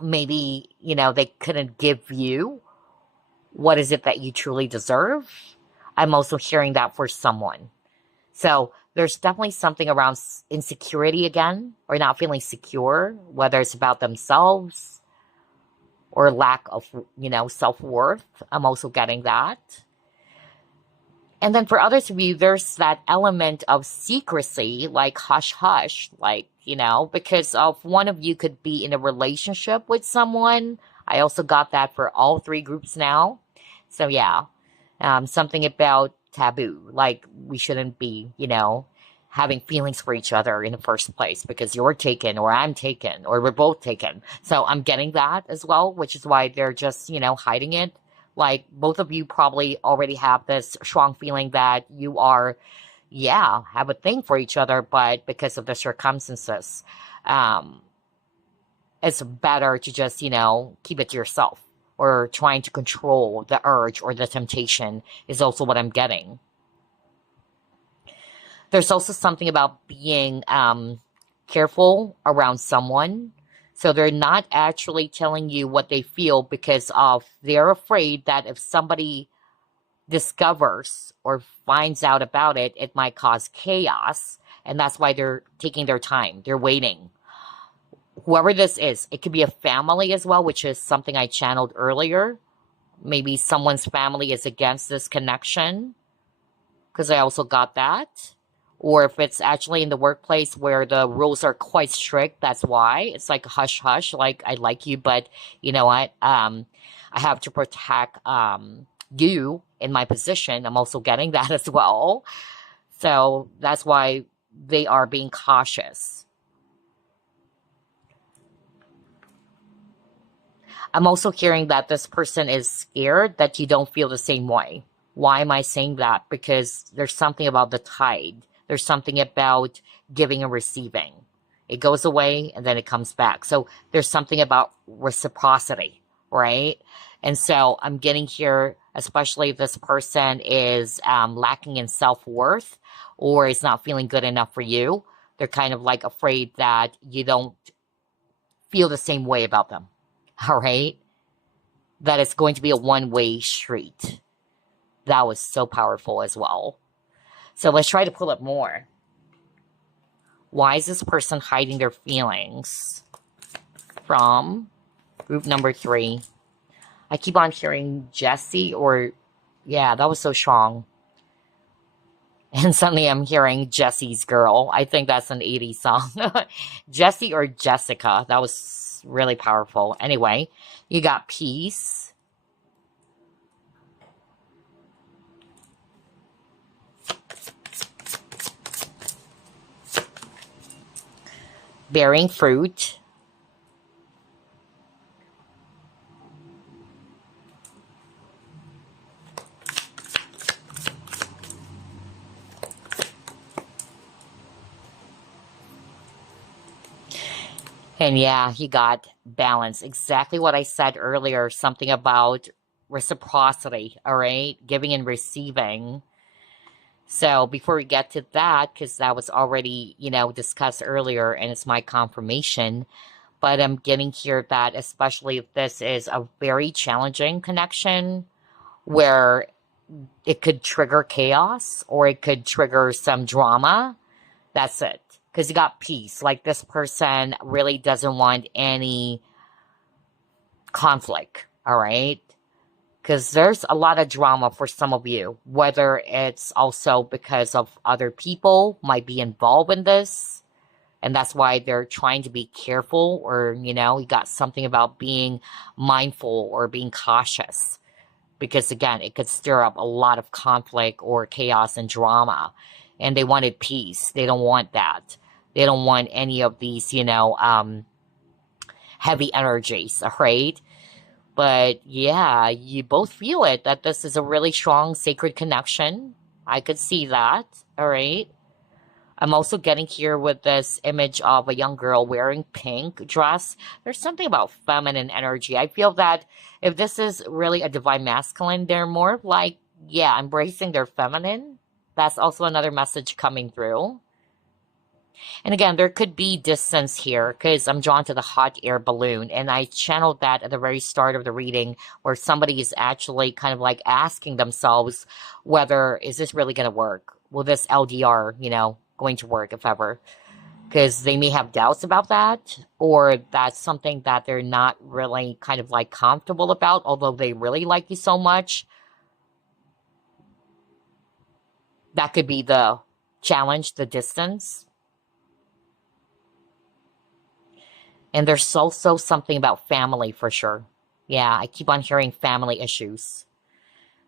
maybe, they couldn't give you what is it that you truly deserve. I'm also hearing that for someone. So there's definitely something around insecurity again, or not feeling secure, whether it's about themselves or lack of, self-worth. I'm also getting that. And then for others of you, there's that element of secrecy, like hush hush, like, because of one of you could be in a relationship with someone. I also got that for all 3 groups now. So yeah, something about taboo, like we shouldn't be, having feelings for each other in the first place because you're taken or I'm taken or we're both taken. So I'm getting that as well, which is why they're just, hiding it. Like both of you probably already have this strong feeling that you are, yeah, have a thing for each other, but because of the circumstances, um, it's better to just, keep it to yourself, or trying to control the urge or the temptation is also what I'm getting. There's also something about being careful around someone. So they're not actually telling you what they feel because of they're afraid that if somebody discovers or finds out about it, it might cause chaos. And that's why they're taking their time. They're waiting. Whoever this is, it could be a family as well, which is something I channeled earlier. Maybe someone's family is against this connection, because I also got that. Or if it's actually in the workplace where the rules are quite strict, that's why. It's like hush hush, like I like you, but you know what? I have to protect you in my position. I'm also getting that as well. So that's why they are being cautious. I'm also hearing that this person is scared that you don't feel the same way. Why am I saying that? Because there's something about the tide. There's something about giving and receiving. It goes away and then it comes back. So there's something about reciprocity, right? And so I'm getting here, especially if this person is lacking in self-worth or is not feeling good enough for you. They're kind of like afraid that you don't feel the same way about them. All right? That it's going to be a one-way street. That was so powerful as well. So let's try to pull up more. Why is this person hiding their feelings from group number 3? I keep on hearing Jesse or, yeah, that was so strong. And suddenly I'm hearing Jesse's Girl. I think that's an 80s song. Jesse or Jessica. That was really powerful. Anyway, you got peace. bearing fruit. And yeah, he got balance. Exactly what I said earlier, something about reciprocity, all right? Giving and receiving. So before we get to that, because that was already, discussed earlier and it's my confirmation, but I'm getting here that especially if this is a very challenging connection where it could trigger chaos or it could trigger some drama, that's it. Because you got peace. Like this person really doesn't want any conflict, all right? Because there's a lot of drama for some of you, whether it's also because of other people might be involved in this, and that's why they're trying to be careful, or, you got something about being mindful or being cautious. Because again, it could stir up a lot of conflict or chaos and drama. And they wanted peace. They don't want that. They don't want any of these, heavy energies, all right? But yeah, you both feel it that this is a really strong sacred connection. I could see that. All right. I'm also getting here with this image of a young girl wearing pink dress. There's something about feminine energy. I feel that if this is really a divine masculine, they're more like, yeah, embracing their feminine. That's also another message coming through. And again, there could be distance here because I'm drawn to the hot air balloon. And I channeled that at the very start of the reading where somebody is actually kind of like asking themselves whether, is this really going to work? Will this LDR, going to work if ever? Because they may have doubts about that, or that's something that they're not really kind of like comfortable about, although they really like you so much. That could be the challenge, the distance. And there's also something about family for sure. Yeah, I keep on hearing family issues.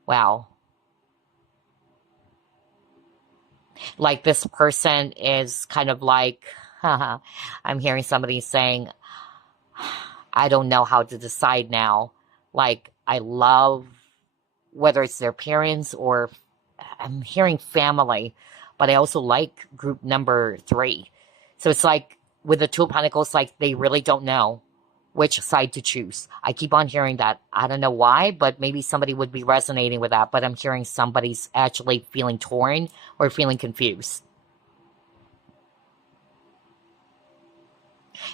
Wow. Like this person is kind of like, I'm hearing somebody saying, I don't know how to decide now. Like, I love whether it's their parents or I'm hearing family, but I also like group number 3. So it's like with the Two of Pentacles, like they really don't know which side to choose. I keep on hearing that. I don't know why, but maybe somebody would be resonating with that. But I'm hearing somebody's actually feeling torn or feeling confused.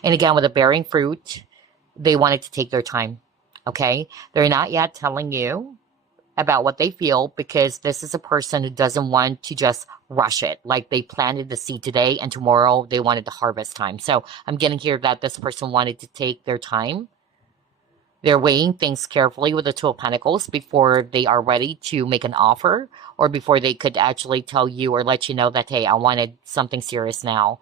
And again, with the bearing fruit, they wanted to take their time. Okay? They're not yet telling you about what they feel because this is a person who doesn't want to just rush it. Like they planted the seed today and tomorrow they wanted the harvest time. So I'm getting here that this person wanted to take their time. They're weighing things carefully with the Two of Pentacles before they are ready to make an offer or before they could actually tell you or let you know that, hey, I wanted something serious now.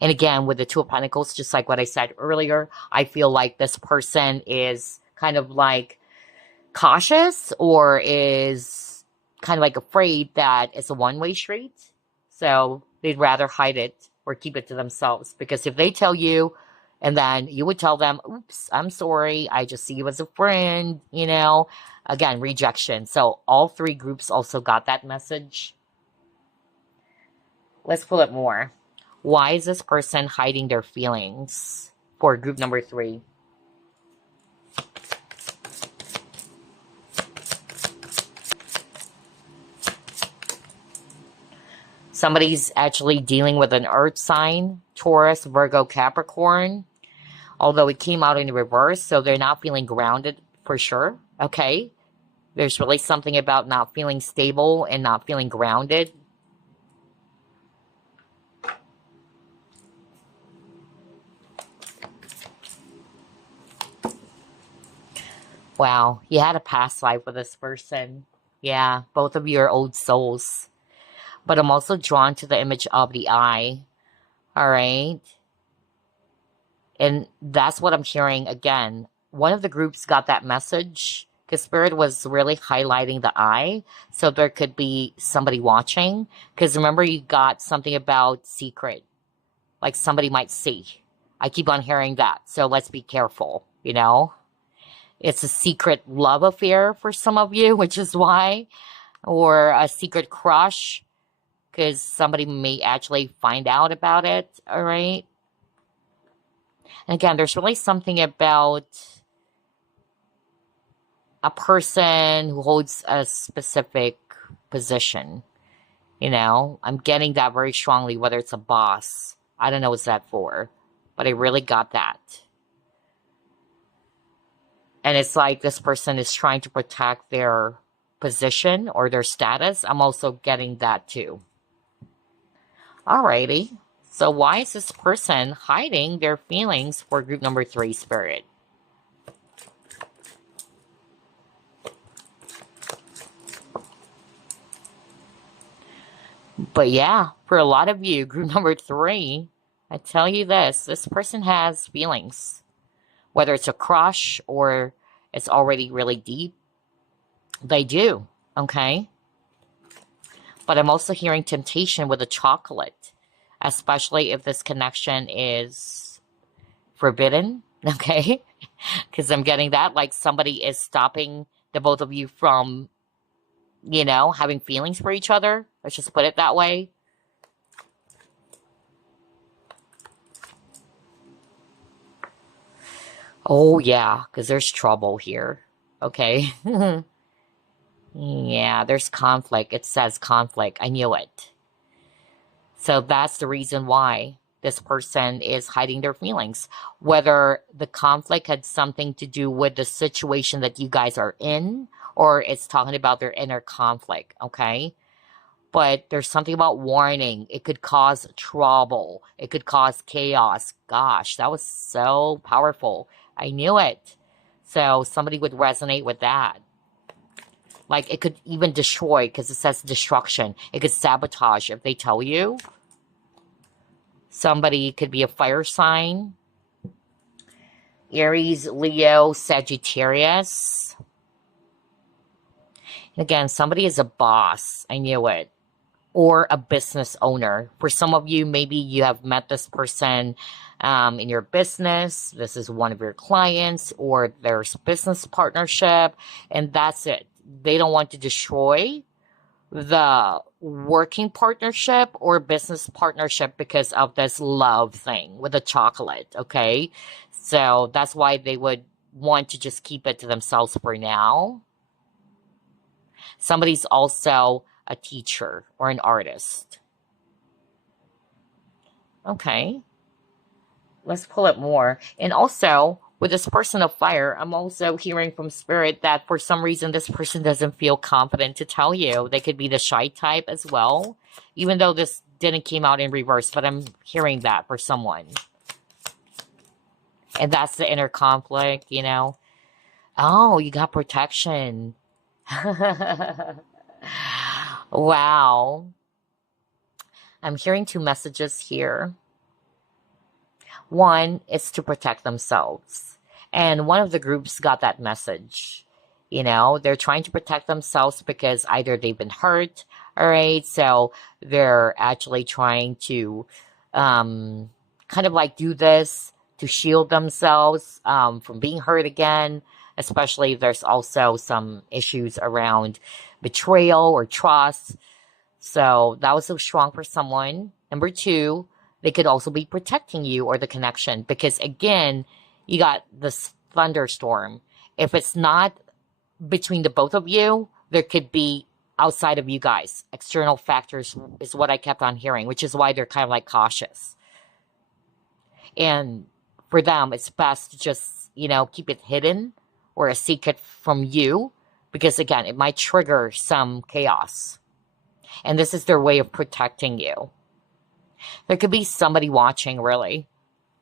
And again, with the Two of Pentacles, just like what I said earlier, I feel like this person is kind of like cautious or is kind of like afraid that it's a one-way street. So they'd rather hide it or keep it to themselves. Because if they tell you and then you would tell them, oops, I'm sorry, I just see you as a friend, again, rejection. So all 3 groups also got that message. Let's pull it more. Why is this person hiding their feelings for group number 3? Somebody's actually dealing with an earth sign, Taurus, Virgo, Capricorn, although it came out in reverse, so they're not feeling grounded for sure, okay? There's really something about not feeling stable and not feeling grounded. Wow, you had a past life with this person. Yeah, both of you are old souls. But I'm also drawn to the image of the eye. All right. And that's what I'm hearing again. One of the groups got that message because Spirit was really highlighting the eye. So there could be somebody watching. Because remember, you got something about secret. like somebody might see. I keep on hearing that. So let's be careful, you know? It's a secret love affair for some of you, which is why, or a secret crush, because somebody may actually find out about it, all right? And again, there's really something about a person who holds a specific position. You know, I'm getting that very strongly, whether it's a boss. I don't know what's that for, but I really got that. And it's like this person is trying to protect their position or their status. I'm also getting that too. Alrighty. So why is this person hiding their feelings for group number 3, Spirit? But yeah, for a lot of you, group number 3, I tell you this person has feelings. Whether it's a crush or it's already really deep, they do, okay? But I'm also hearing temptation with a chocolate, especially if this connection is forbidden, okay? Because I'm getting that, like somebody is stopping the both of you from, you know, having feelings for each other. Let's just put it that way. Oh, yeah, because there's trouble here, okay? Yeah, there's conflict. It says conflict. I knew it. So that's the reason why this person is hiding their feelings. Whether the conflict had something to do with the situation that you guys are in, or it's talking about their inner conflict, okay? But there's something about warning. It could cause trouble. It could cause chaos. Gosh, that was so powerful. I knew it. So somebody would resonate with that. Like it could even destroy because it says destruction. It could sabotage if they tell you. Somebody could be a fire sign. Aries, Leo, Sagittarius. And again, somebody is a boss. I knew it. Or a business owner. For some of you, maybe you have met this person in your business. This is one of your clients, or there's business partnership, and that's it. They don't want to destroy the working partnership or business partnership because of this love thing with the chocolate, okay? So that's why they would want to just keep it to themselves for now. Somebody's also a teacher or an artist. Okay. Let's pull it more. And also, with this person of fire, I'm also hearing from Spirit that for some reason this person doesn't feel confident to tell you. They could be the shy type as well, even though this didn't came out in reverse, but I'm hearing that for someone. And that's the inner conflict, you know. Oh, you got protection. Wow. I'm hearing 2 messages here. One is to protect themselves. And one of the groups got that message. You know, they're trying to protect themselves because either they've been hurt, all right? So they're actually trying to kind of like do this to shield themselves from being hurt again, especially if there's also some issues around betrayal or trust. So that was so strong for someone. Number 2, they could also be protecting you or the connection because, again, you got this thunderstorm. If it's not between the both of you, there could be outside of you guys. External factors is what I kept on hearing, which is why they're kind of like cautious. And for them, it's best to just, you know, keep it hidden or a secret from you because, again, it might trigger some chaos. And this is their way of protecting you. There could be somebody watching, really.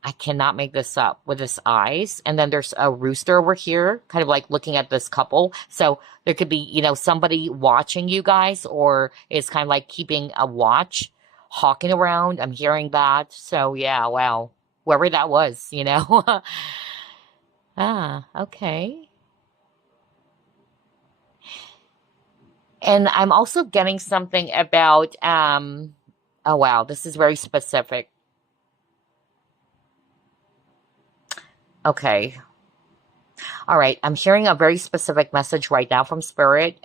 I cannot make this up with his eyes. And then there's a rooster over here, kind of like looking at this couple. So there could be, you know, somebody watching you guys, or is kind of like keeping a watch, hawking around. I'm hearing that. So yeah, wow. Whoever that was, you know. Ah, okay. And I'm also getting something about, oh wow, this is very specific. Okay. All right. I'm hearing a very specific message right now from Spirit.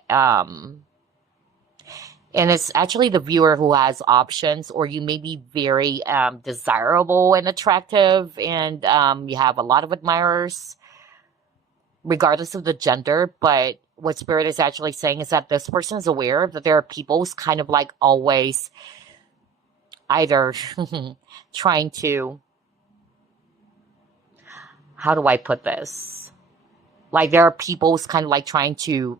And it's actually the viewer who has options, or you may be very desirable and attractive, and you have a lot of admirers, regardless of the gender. But what Spirit is actually saying is that this person is aware that there are people who's kind of like always either trying to, how do I put this? Like there are people who's kind of like trying to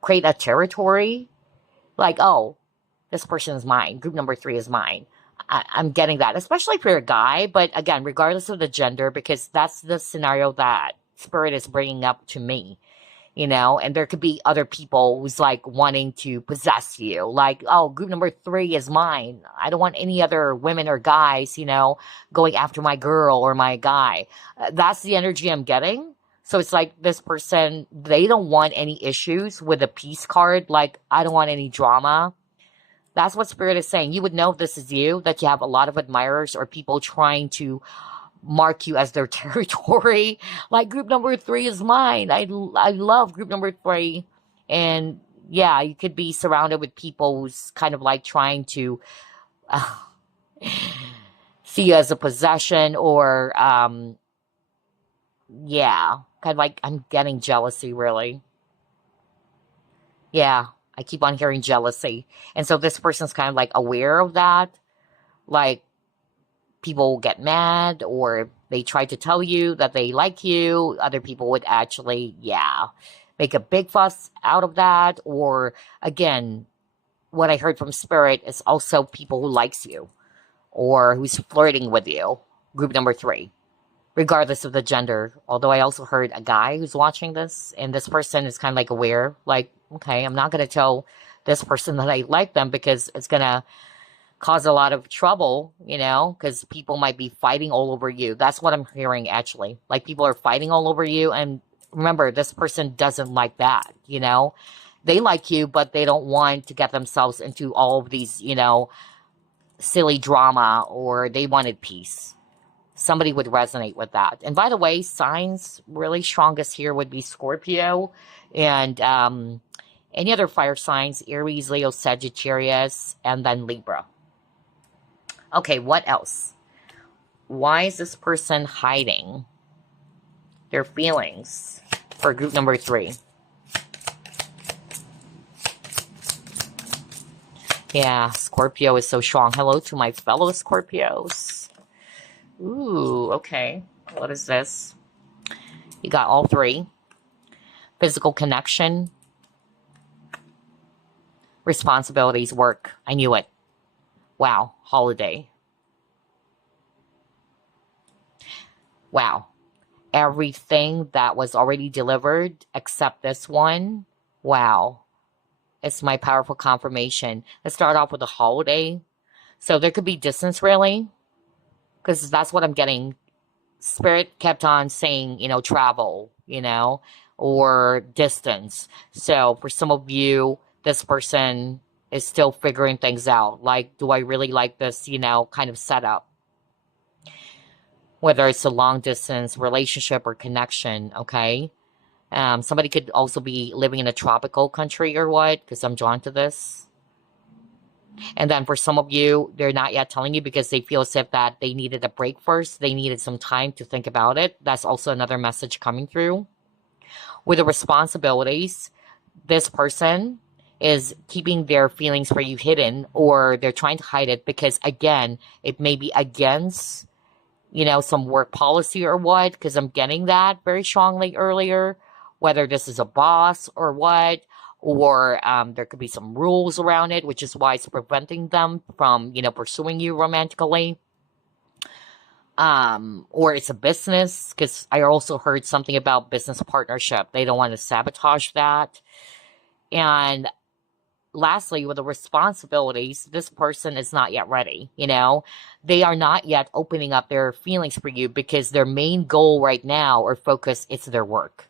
create a territory. Like, oh, this person is mine. Group number 3 is mine. I'm getting that, especially for a guy. But again, regardless of the gender, because that's the scenario that Spirit is bringing up to me, and there could be other people who's like wanting to possess you. Like, oh, group number 3 is mine. I don't want any other women or guys, going after my girl or my guy. That's the energy I'm getting. So it's like this person, they don't want any issues with a peace card. Like, I don't want any drama. That's what Spirit is saying. You would know if this is you, that you have a lot of admirers or people trying to mark you as their territory. Like, group number 3 is mine. I love group number 3. And yeah, you could be surrounded with people who's kind of like trying to uh, see you as a possession, or, yeah, kind of like I'm getting jealousy, really. Yeah, I keep on hearing jealousy. And so this person's kind of like aware of that. Like, people get mad, or they try to tell you that they like you. Other people would actually, yeah, make a big fuss out of that. Or again, what I heard from Spirit is also people who likes you or who's flirting with you. Group number 3, regardless of the gender. Although I also heard a guy who's watching this, and this person is kind of like aware, like, okay, I'm not going to tell this person that I like them because it's going to cause a lot of trouble, because people might be fighting all over you. That's what I'm hearing, actually. Like, people are fighting all over you. And remember, this person doesn't like that. They like you, but they don't want to get themselves into all of these, silly drama, or they wanted peace. Somebody would resonate with that. And by the way, signs really strongest here would be Scorpio and any other fire signs: Aries, Leo, Sagittarius, and then Libra. Okay, what else? Why is this person hiding their feelings for group number 3? Yeah, Scorpio is so strong. Hello to my fellow Scorpios. Ooh, okay. What is this? You got all 3. Physical connection, responsibilities, work. I knew it. Wow, holiday. Wow. Everything that was already delivered except this one. Wow. It's my powerful confirmation. Let's start off with a holiday. So there could be distance, really, because that's what I'm getting. Spirit kept on saying, travel, or distance. So for some of you, this person is still figuring things out. Like, do I really like this, kind of setup? Whether it's a long distance relationship or connection, okay? Somebody could also be living in a tropical country or what, because I'm drawn to this. And then for some of you, they're not yet telling you because they feel as if that they needed a break first. They needed some time to think about it. That's also another message coming through. With the responsibilities, this person is keeping their feelings for you hidden, or they're trying to hide it because, again, it may be against, some work policy or what, because I'm getting that very strongly earlier, whether this is a boss or what, or there could be some rules around it, which is why it's preventing them from, pursuing you romantically. Or it's a business, because I also heard something about business partnership. They don't want to sabotage that. And lastly, with the responsibilities, this person is not yet ready. They are not yet opening up their feelings for you because their main goal right now or focus is their work.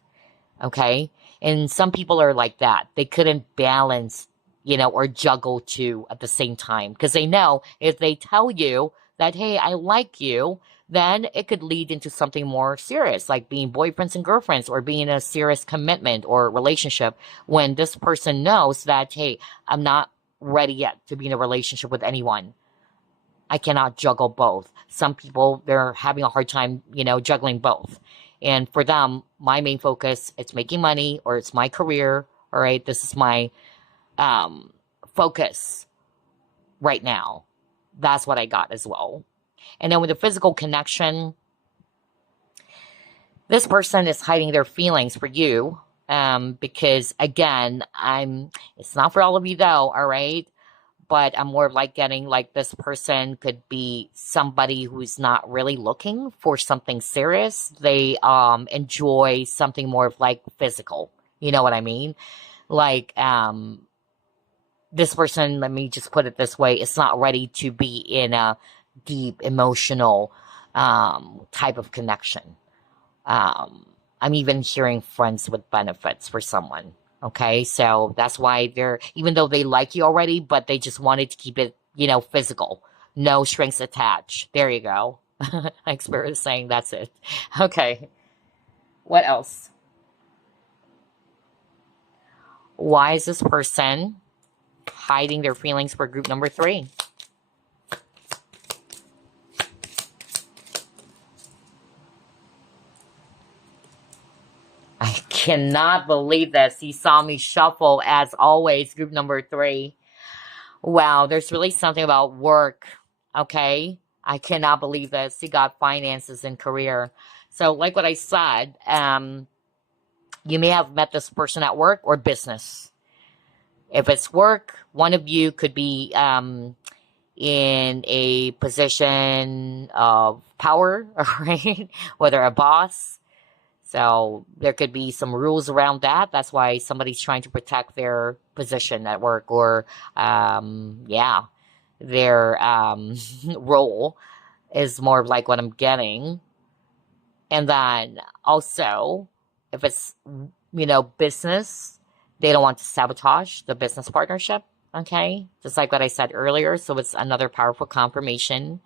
Okay. And some people are like that. They couldn't balance, or juggle two at the same time, because they know if they tell you that, hey, I like you, then it could lead into something more serious, like being boyfriends and girlfriends or being in a serious commitment or relationship when this person knows that, hey, I'm not ready yet to be in a relationship with anyone. I cannot juggle both. Some people, they're having a hard time, juggling both. And for them, my main focus, it's making money or it's my career. All right. This is my um, focus right now. That's what I got as well. And then with the physical connection, this person is hiding their feelings for you. Because again, it's not for all of you though. All right. But I'm more like getting like this person could be somebody who's not really looking for something serious. They enjoy something more of like physical. You know what I mean? Like this person, let me just put it this way, is not ready to be in a deep emotional type of connection. I'm even hearing friends with benefits for someone. Okay, so that's why even though they like you already, but they just wanted to keep it, physical. No strings attached. There you go. Like Spirit is saying, that's it. Okay, what else? Why is this person hiding their feelings for group number 3? I cannot believe this. You saw me shuffle as always, group number 3. Wow, there's really something about work. Okay. I cannot believe this. You got finances and career. So, like what I said, you may have met this person at work or business. If it's work, one of you could be in a position of power, right? Whether a boss. So there could be some rules around that. That's why somebody's trying to protect their position at work or, their role is more like what I'm getting. And then also, if it's, business, they don't want to sabotage the business partnership. Okay. Just like what I said earlier. So it's another powerful confirmation.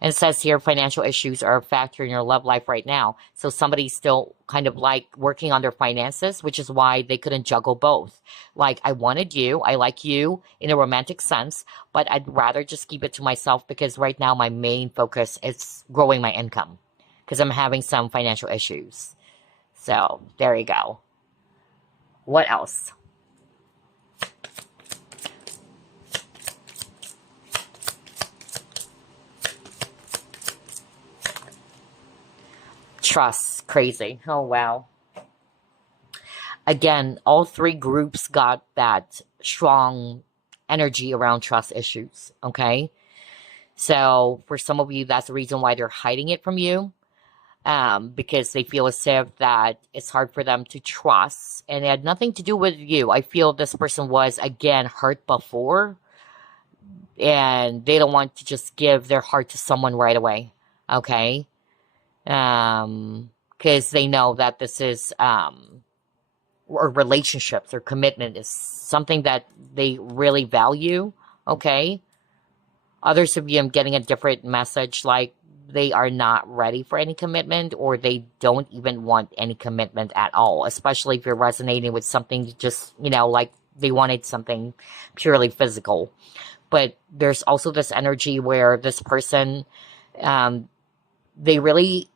And it says here financial issues are a factor in your love life right now. So somebody's still kind of like working on their finances, which is why they couldn't juggle both. Like, I wanted you, I like you in a romantic sense, but I'd rather just keep it to myself because right now my main focus is growing my income because I'm having some financial issues. So there you go. What else? Trust. Crazy. Oh, wow. Again, all 3 groups got that strong energy around trust issues. Okay. So for some of you, that's the reason why they're hiding it from you. Because they feel as if that it's hard for them to trust and it had nothing to do with you. I feel this person was again hurt before and they don't want to just give their heart to someone right away. Okay. Because they know that this is, or relationships or commitment is something that they really value. Okay. Others of you, I'm getting a different message, like they are not ready for any commitment or they don't even want any commitment at all, especially if you're resonating with something just, like they wanted something purely physical. But there's also this energy where this person, they really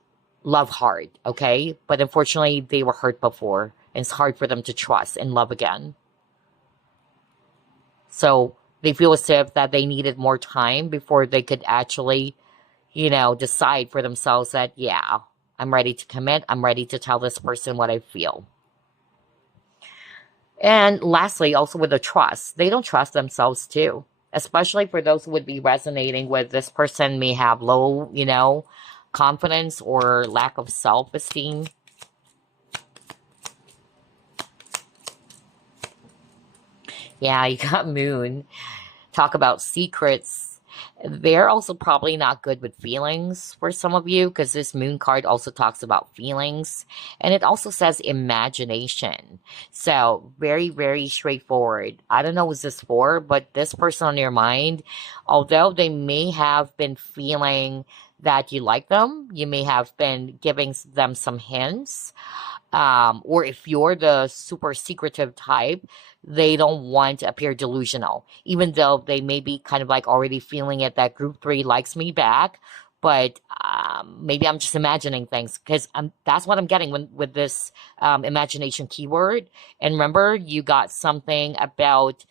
love hard, okay? But unfortunately, they were hurt before, and it's hard for them to trust and love again. So they feel as if that they needed more time before they could actually, decide for themselves that, yeah, I'm ready to commit. I'm ready to tell this person what I feel. And lastly, also with the trust, they don't trust themselves too, especially for those who would be resonating with this person may have low, confidence or lack of self-esteem. Yeah, you got Moon. Talk about secrets. They're also probably not good with feelings for some of you because this Moon card also talks about feelings. And it also says imagination. So very, very straightforward. I don't know what's this for, but this person on your mind, although they may have been feeling that you like them, you may have been giving them some hints, or if you're the super secretive type, they don't want to appear delusional, even though they may be kind of like already feeling it that group three likes me back. But maybe I'm just imagining things because that's what I'm getting with this imagination keyword. And remember, you got something about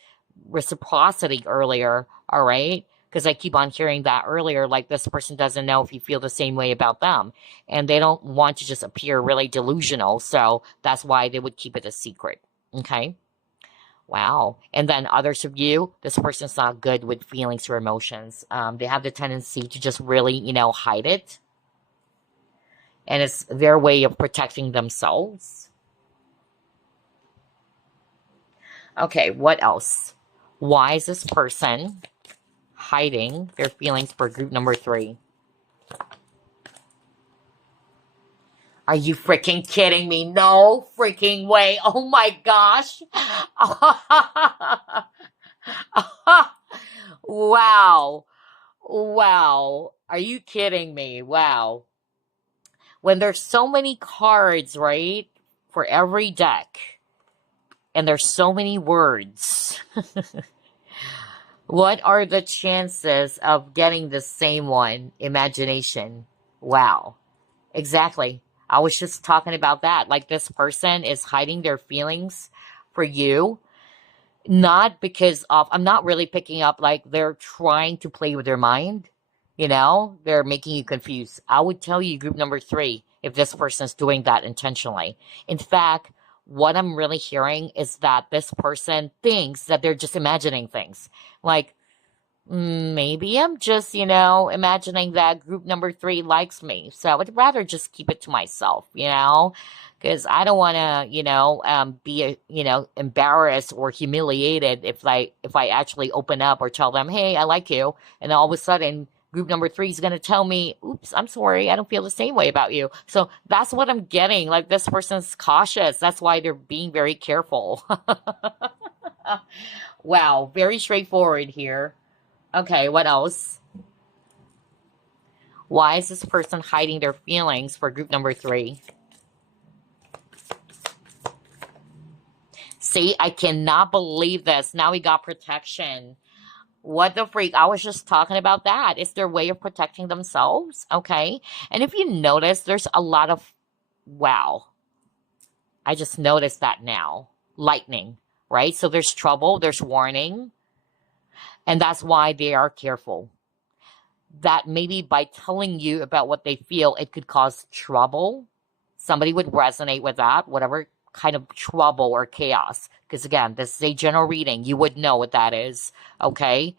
reciprocity earlier, all right? Because I keep on hearing that earlier, like this person doesn't know if you feel the same way about them and they don't want to just appear really delusional. So that's why they would keep it a secret. Okay. Wow. And then others of you, this person's not good with feelings or emotions. They have the tendency to just really, hide it. And it's their way of protecting themselves. Okay. What else? Why is this person hiding their feelings for group number 3? Are you freaking kidding me? No freaking way. Oh my gosh. Wow. Wow. Are you kidding me? Wow. When there's so many cards, right? For every deck, and there's so many words. What are the chances of getting the same one? Imagination. Wow. Exactly. I was just talking about that. Like this person is hiding their feelings for you, not because of, I'm not really picking up like they're trying to play with their mind. They're making you confused. I would tell you group number 3 if this person is doing that intentionally. In fact, what I'm really hearing is that this person thinks that they're just imagining things. Like, maybe I'm just, imagining that group number 3 likes me. So I would rather just keep it to myself, because I don't want to, be, embarrassed or humiliated if I actually open up or tell them, hey, I like you. And then all of a sudden, group number 3 is going to tell me, oops, I'm sorry, I don't feel the same way about you. So that's what I'm getting. Like this person's cautious. That's why they're being very careful. Wow, very straightforward here. Okay, what else? Why is this person hiding their feelings for group number 3? See, I cannot believe this. Now we got protection. What the freak? I was just talking about that. It's their way of protecting themselves. Okay. And if you notice, there's a lot of, wow. I just noticed that now. Lightning, right? So there's trouble, there's warning. And that's why they are careful. That maybe by telling you about what they feel, it could cause trouble. Somebody would resonate with that, whatever kind of trouble or chaos. Because again, this is a general reading. You would know what that is. Okay.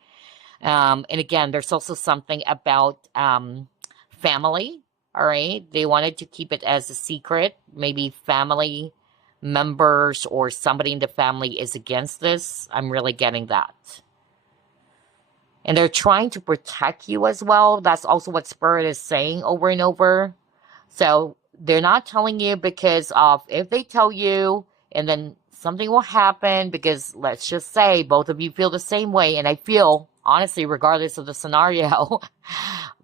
And again, there's also something about family. All right. They wanted to keep it as a secret. Maybe family members or somebody in the family is against this. I'm really getting that. And they're trying to protect you as well. That's also what Spirit is saying over and over. So they're not telling you because of, if they tell you and then something will happen, because let's just say both of you feel the same way. And I feel, honestly, regardless of the scenario,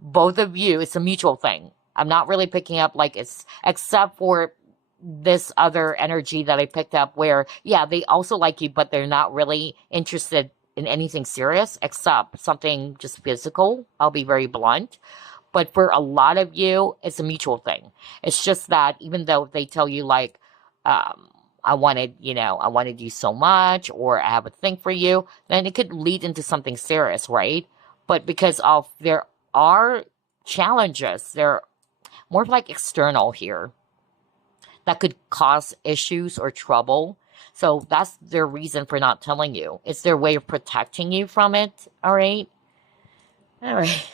both of you, it's a mutual thing. I'm not really picking up like it's, except for this other energy that I picked up where, yeah, they also like you, but they're not really interested in anything serious except something just physical. I'll be very blunt. But for a lot of you, it's a mutual thing. It's just that even though they tell you like, I wanted you so much, or I have a thing for you, then it could lead into something serious, right? But because of there are challenges, they're more like external here that could cause issues or trouble. So that's their reason for not telling you. It's their way of protecting you from it. All right. All right.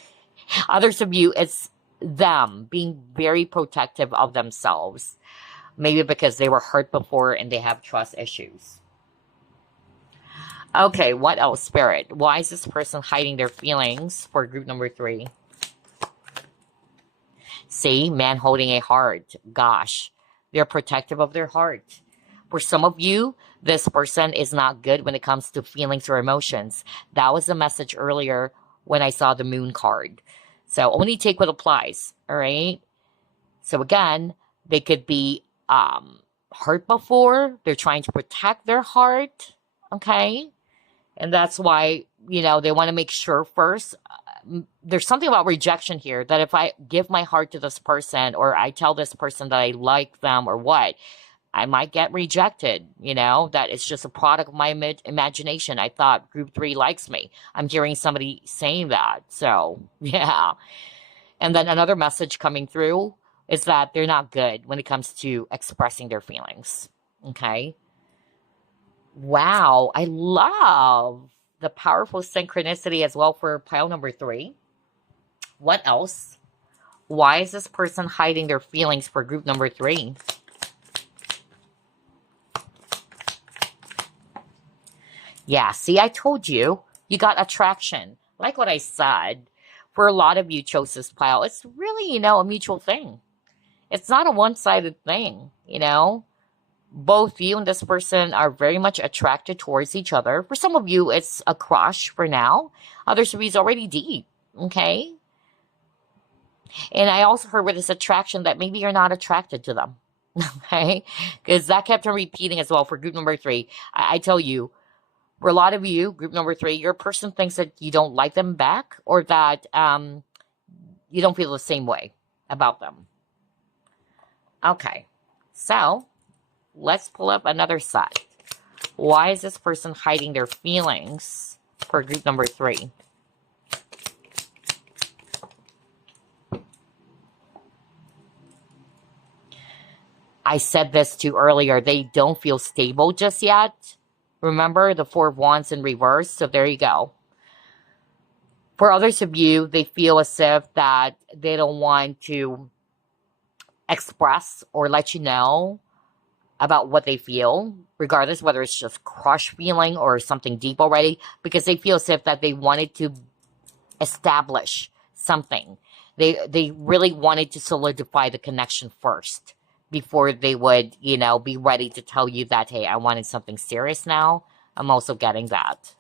Others of you, it's them being very protective of themselves. Maybe because they were hurt before and they have trust issues. Okay, what else, Spirit? Why is this person hiding their feelings for group number 3? See, man holding a heart. Gosh, they're protective of their heart. For some of you, this person is not good when it comes to feelings or emotions. That was the message earlier when I saw the moon card. So only take what applies, all right? So again, they could be hurt before. They're trying to protect their heart, okay? And that's why, they want to make sure first. There's something about rejection here that if I give my heart to this person or I tell this person that I like them or what, I might get rejected, that it's just a product of my imagination. I thought group 3 likes me. I'm hearing somebody saying that. So, yeah. And then another message coming through is that they're not good when it comes to expressing their feelings. Okay. Wow. I love the powerful synchronicity as well for pile number 3. What else? Why is this person hiding their feelings for group number 3? Yeah, see, I told you, you got attraction. Like what I said, for a lot of you chose this pile, it's really, a mutual thing. It's not a one-sided thing, Both you and this person are very much attracted towards each other. For some of you, it's a crush for now. Others of you, it's already deep, okay? And I also heard with this attraction that maybe you're not attracted to them, okay? Because that kept on repeating as well for group number 3. I tell you, for a lot of you, group number 3, your person thinks that you don't like them back or that you don't feel the same way about them. Okay, so let's pull up another side. Why is this person hiding their feelings for group number 3? I said this too earlier. They don't feel stable just yet. Remember the 4 of Wands in reverse? So there you go. For others of you, they feel as if that they don't want to express or let you know about what they feel, regardless whether it's just crush feeling or something deep already, because they feel as if that they wanted to establish something. They really wanted to solidify the connection first before they would, be ready to tell you that, hey, I wanted something serious now. I'm also getting that.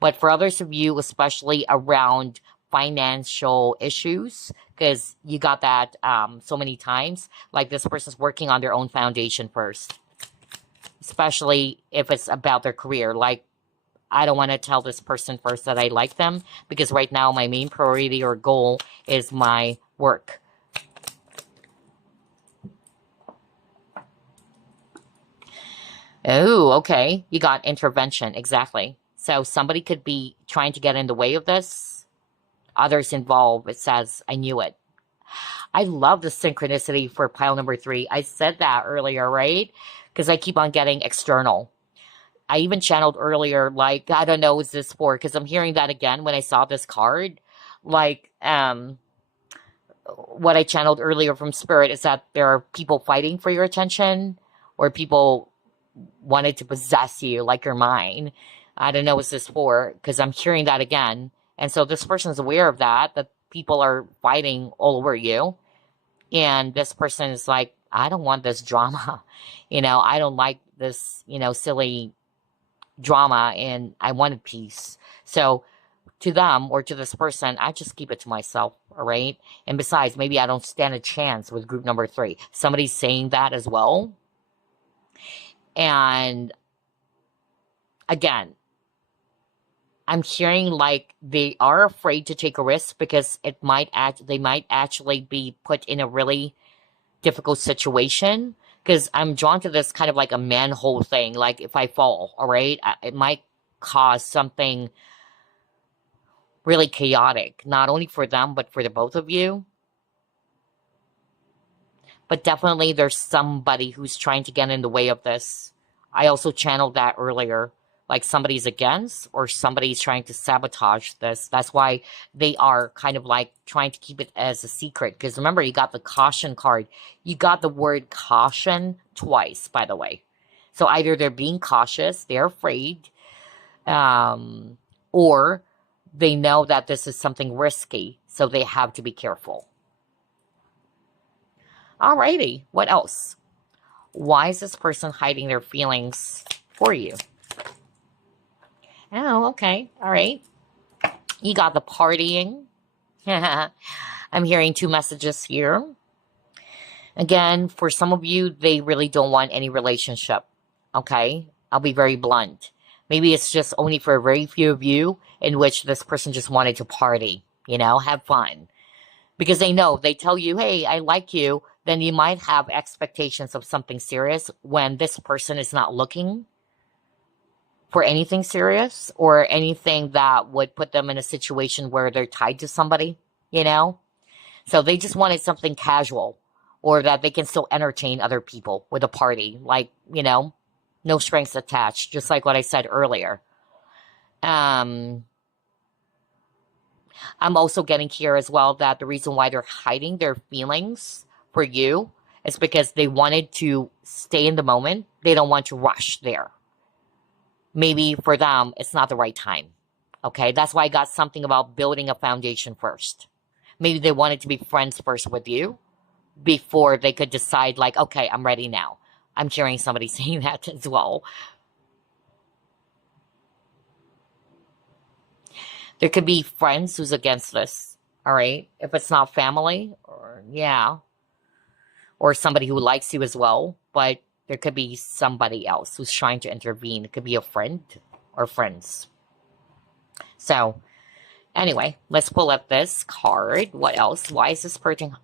But for others of you, especially around financial issues, because you got that so many times, like this person's working on their own foundation first, especially if it's about their career. Like, I don't want to tell this person first that I like them because right now my main priority or goal is my work. Oh, okay. You got intervention. Exactly. So somebody could be trying to get in the way of this. Others involved. It says, I knew it. I love the synchronicity for pile number 3. I said that earlier, right? Because I keep on getting external. I even channeled earlier, like, I don't know what's this for, because I'm hearing that again when I saw this card. Like, what I channeled earlier from Spirit is that there are people fighting for your attention or people wanted to possess you like your mind. I don't know what's this for because I'm hearing that again. And so this person is aware of that people are fighting all over you. And this person is like, I don't want this drama. I don't like this, silly drama and I wanted peace. So to them or to this person, I just keep it to myself, all right? And besides, maybe I don't stand a chance with group number 3. Somebody's saying that as well. And again, I'm hearing like they are afraid to take a risk because they might actually be put in a really difficult situation. Because I'm drawn to this kind of like a manhole thing. Like if I fall, all right, it might cause something really chaotic, not only for them, but for the both of you. But definitely there's somebody who's trying to get in the way of this. I also channeled that earlier. Like somebody's against or somebody's trying to sabotage this. That's why they are kind of like trying to keep it as a secret. Because remember, you got the caution card. You got the word caution twice, by the way. So either they're being cautious, they're afraid, or they know that this is something risky, so they have to be careful. Alrighty, what else? why is this person hiding their feelings for you? Oh, okay. All right. You got the partying. I'm hearing 2 messages here. Again, for some of you, they really don't want any relationship. Okay? I'll be very blunt. Maybe it's just only for a very few of you in which this person just wanted to party, have fun. Because they tell you, hey, I like you, then you might have expectations of something serious when this person is not looking for anything serious or anything that would put them in a situation where they're tied to somebody, So they just wanted something casual or that they can still entertain other people with a party. Like, no strings attached, just like what I said earlier. I'm also getting here as well that the reason why they're hiding their feelings for you is because they wanted to stay in the moment. They don't want to rush there. Maybe for them, it's not the right time. Okay, that's why I got something about building a foundation first. Maybe they wanted to be friends first with you before they could decide, like, okay, I'm ready now. I'm hearing somebody saying that as well. There could be friends who's against this, all right? If it's not family, or somebody who likes you as well, but there could be somebody else who's trying to intervene. It could be a friend or friends. So, anyway, let's pull up this card. What else? Why is this person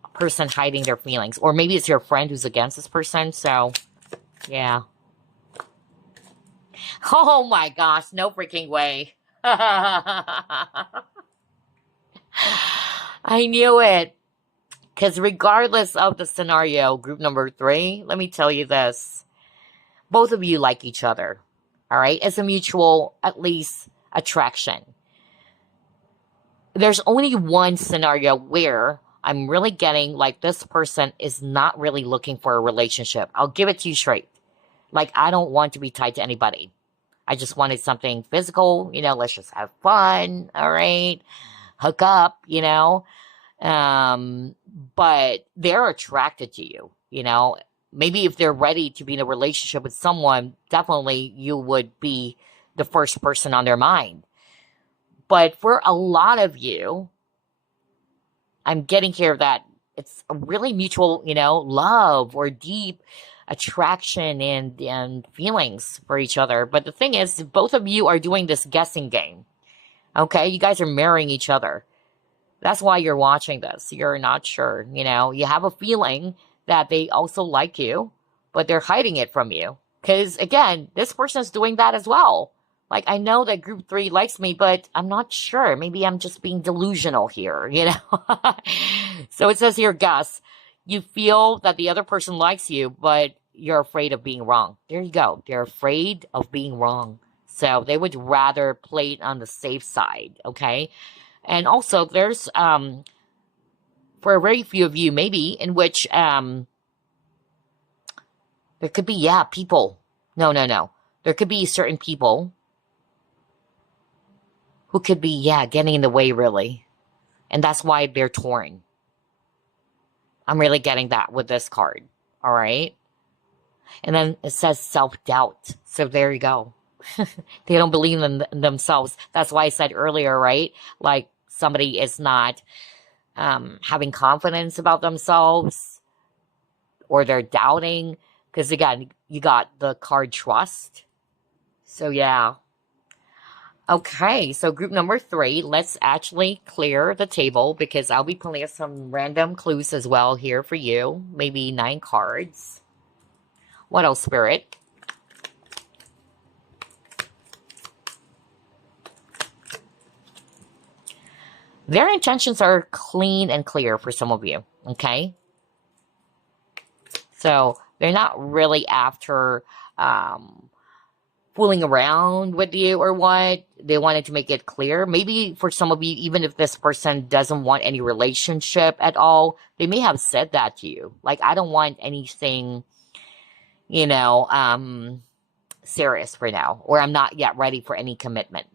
hiding their feelings? Or maybe it's your friend who's against this person, so, yeah. Oh my gosh, no freaking way. I knew it. Because regardless of the scenario, group number 3, let me tell you this. Both of you like each other. All right? It's a mutual, at least, attraction. There's only one scenario where I'm really getting like this person is not really looking for a relationship. I'll give it to you straight. Like, I don't want to be tied to anybody. I just wanted something physical, let's just have fun, all right? Hook up, but they're attracted to you, Maybe if they're ready to be in a relationship with someone, definitely you would be the first person on their mind. But for a lot of you, I'm getting here that it's a really mutual, love or deep attraction and feelings for each other. But the thing is, both of you are doing this guessing game. Okay? You guys are marrying each other. That's why you're watching this. You're not sure, You have a feeling that they also like you, but they're hiding it from you. Because, again, this person is doing that as well. Like, I know that group 3 likes me, but I'm not sure. Maybe I'm just being delusional here, So it says here, Gus, you feel that the other person likes you, but you're afraid of being wrong. There you go. They're afraid of being wrong. So they would rather play it on the safe side, okay? And also, there's, for a very few of you, maybe, in which there could be, people. No. There could be certain people who could be, getting in the way, really. And that's why they're torn. I'm really getting that with this card. All right? And then it says self-doubt. So there you go. They don't believe in themselves. That's why I said earlier, right? Like, somebody is not having confidence about themselves, or they're doubting. Because, again, you got the card trust. So, yeah. Okay, so group number 3, let's actually clear the table because I'll be pulling some random clues as well here for you. Maybe 9 cards. What else, Spirit? Their intentions are clean and clear for some of you, okay? So they're not really after fooling around with you or what. They wanted to make it clear. Maybe for some of you, even if this person doesn't want any relationship at all, they may have said that to you. Like, I don't want anything, serious for now, or I'm not yet ready for any commitment.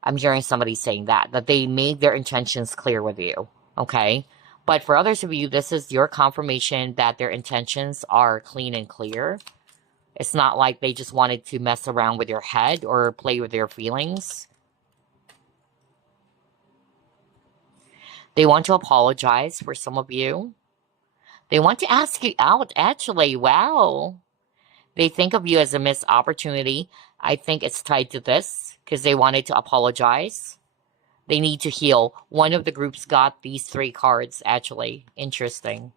I'm hearing somebody saying that they made their intentions clear with you, okay? But for others of you, this is your confirmation that their intentions are clean and clear. It's not like they just wanted to mess around with your head or play with your feelings. They want to apologize for some of you. They want to ask you out, actually. Wow. They think of you as a missed opportunity. I think it's tied to this because they wanted to apologize. They need to heal. One of the groups got these 3 cards, actually. Interesting.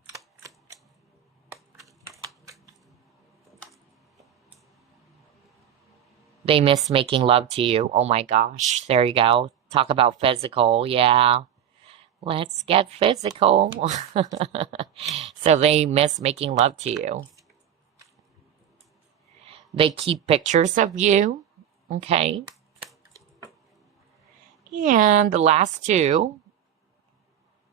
They miss making love to you. Oh my gosh. There you go. Talk about physical. Yeah. Let's get physical. So they miss making love to you. They keep pictures of you. Okay. And the last 2,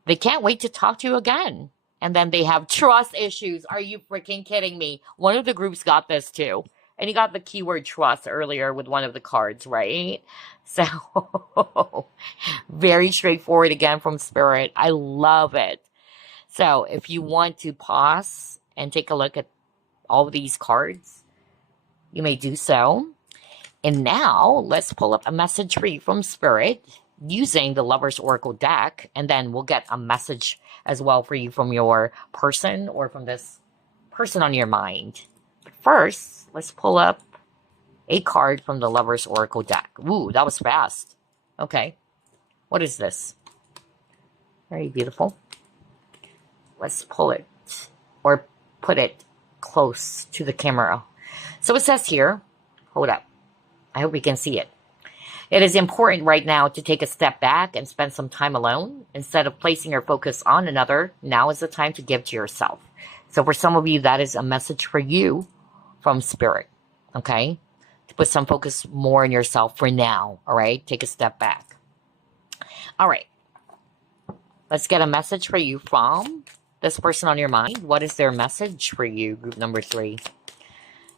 they can't wait to talk to you again. And then they have trust issues. Are you freaking kidding me? One of the groups got this too. And he got the keyword trust earlier with one of the cards, right? So, very straightforward again from Spirit. I love it. So, if you want to pause and take a look at all of these cards, you may do so. And now, let's pull up a message for you from Spirit using the Lover's Oracle deck, and then we'll get a message as well for you from your person or from this person on your mind. But first, let's pull up a card from the Lover's Oracle deck. Ooh, that was fast. Okay. What is this? Very beautiful. Let's pull it or put it close to the camera. So it says here, hold up. I hope you can see it. It is important right now to take a step back and spend some time alone. Instead of placing your focus on another, now is the time to give to yourself. So for some of you, that is a message for you from Spirit, okay? To put some focus more on yourself for now, all right? Take a step back. All right. Let's get a message for you from this person on your mind. What is their message for you, group number 3?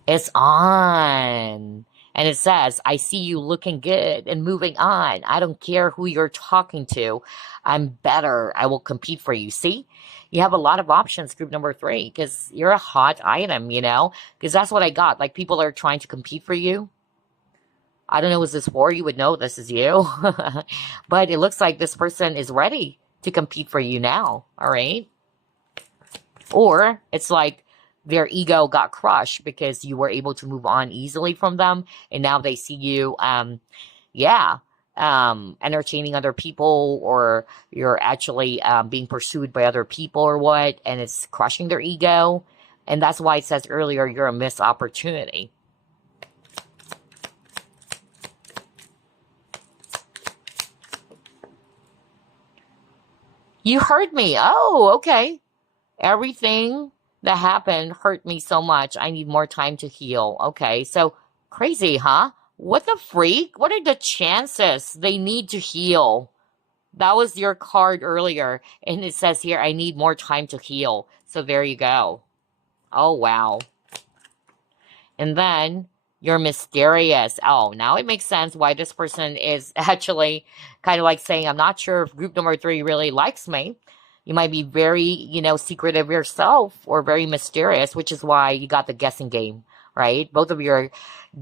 It's on. And it says, I see you looking good and moving on. I don't care who you're talking to. I'm better. I will compete for you. See? You have a lot of options, group number 3, because you're a hot item, you know? Because that's what I got. Like, people are trying to compete for you. I don't know who's this for. You would know this is you. But it looks like this person is ready to compete for you now. All right? Or it's like their ego got crushed because you were able to move on easily from them, and now they see you, entertaining other people, or you're actually being pursued by other people or what, and it's crushing their ego. And that's why it says earlier, you're a missed opportunity. You heard me. Oh, okay. Everything that happened hurt me so much. I need more time to heal. Okay, so crazy, huh? What the freak? What are the chances they need to heal? That was your card earlier, and it says here, I need more time to heal. So there you go. Oh, wow. And then you're mysterious. Oh, now it makes sense why this person is actually kind of like saying, I'm not sure if group number 3 really likes me. You might be very, secretive yourself or very mysterious, which is why you got the guessing game, right? Both of you are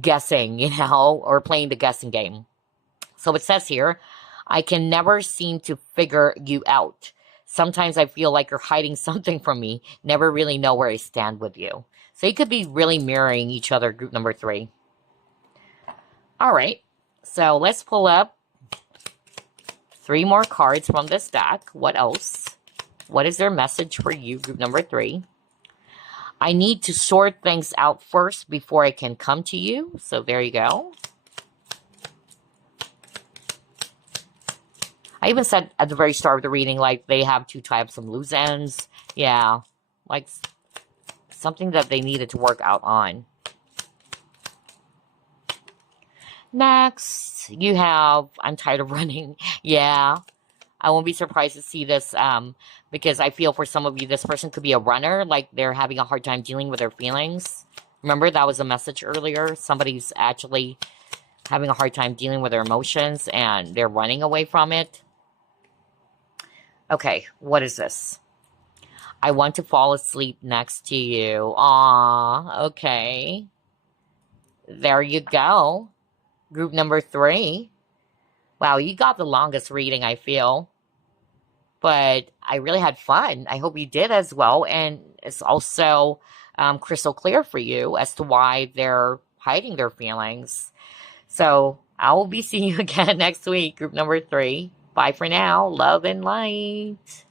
guessing, or playing the guessing game. So it says here, I can never seem to figure you out. Sometimes I feel like you're hiding something from me. Never really know where I stand with you. So you could be really mirroring each other, group number 3. All right. So let's pull up 3 more cards from this deck. What else? What is their message for you, group number 3? I need to sort things out first before I can come to you. So there you go. I even said at the very start of the reading, like, they have to tie up some loose ends. Yeah, like something that they needed to work out on. Next, you have, I'm tired of running. Yeah, I won't be surprised to see this, because I feel for some of you, this person could be a runner, like they're having a hard time dealing with their feelings. Remember, that was a message earlier. Somebody's actually having a hard time dealing with their emotions, and they're running away from it. Okay, what is this? I want to fall asleep next to you. Aww, okay. there you go. Group number 3. Wow, you got the longest reading, I feel. But I really had fun. I hope you did as well. And it's also crystal clear for you as to why they're hiding their feelings. So I will be seeing you again next week, group number 3. Bye for now. Love and light.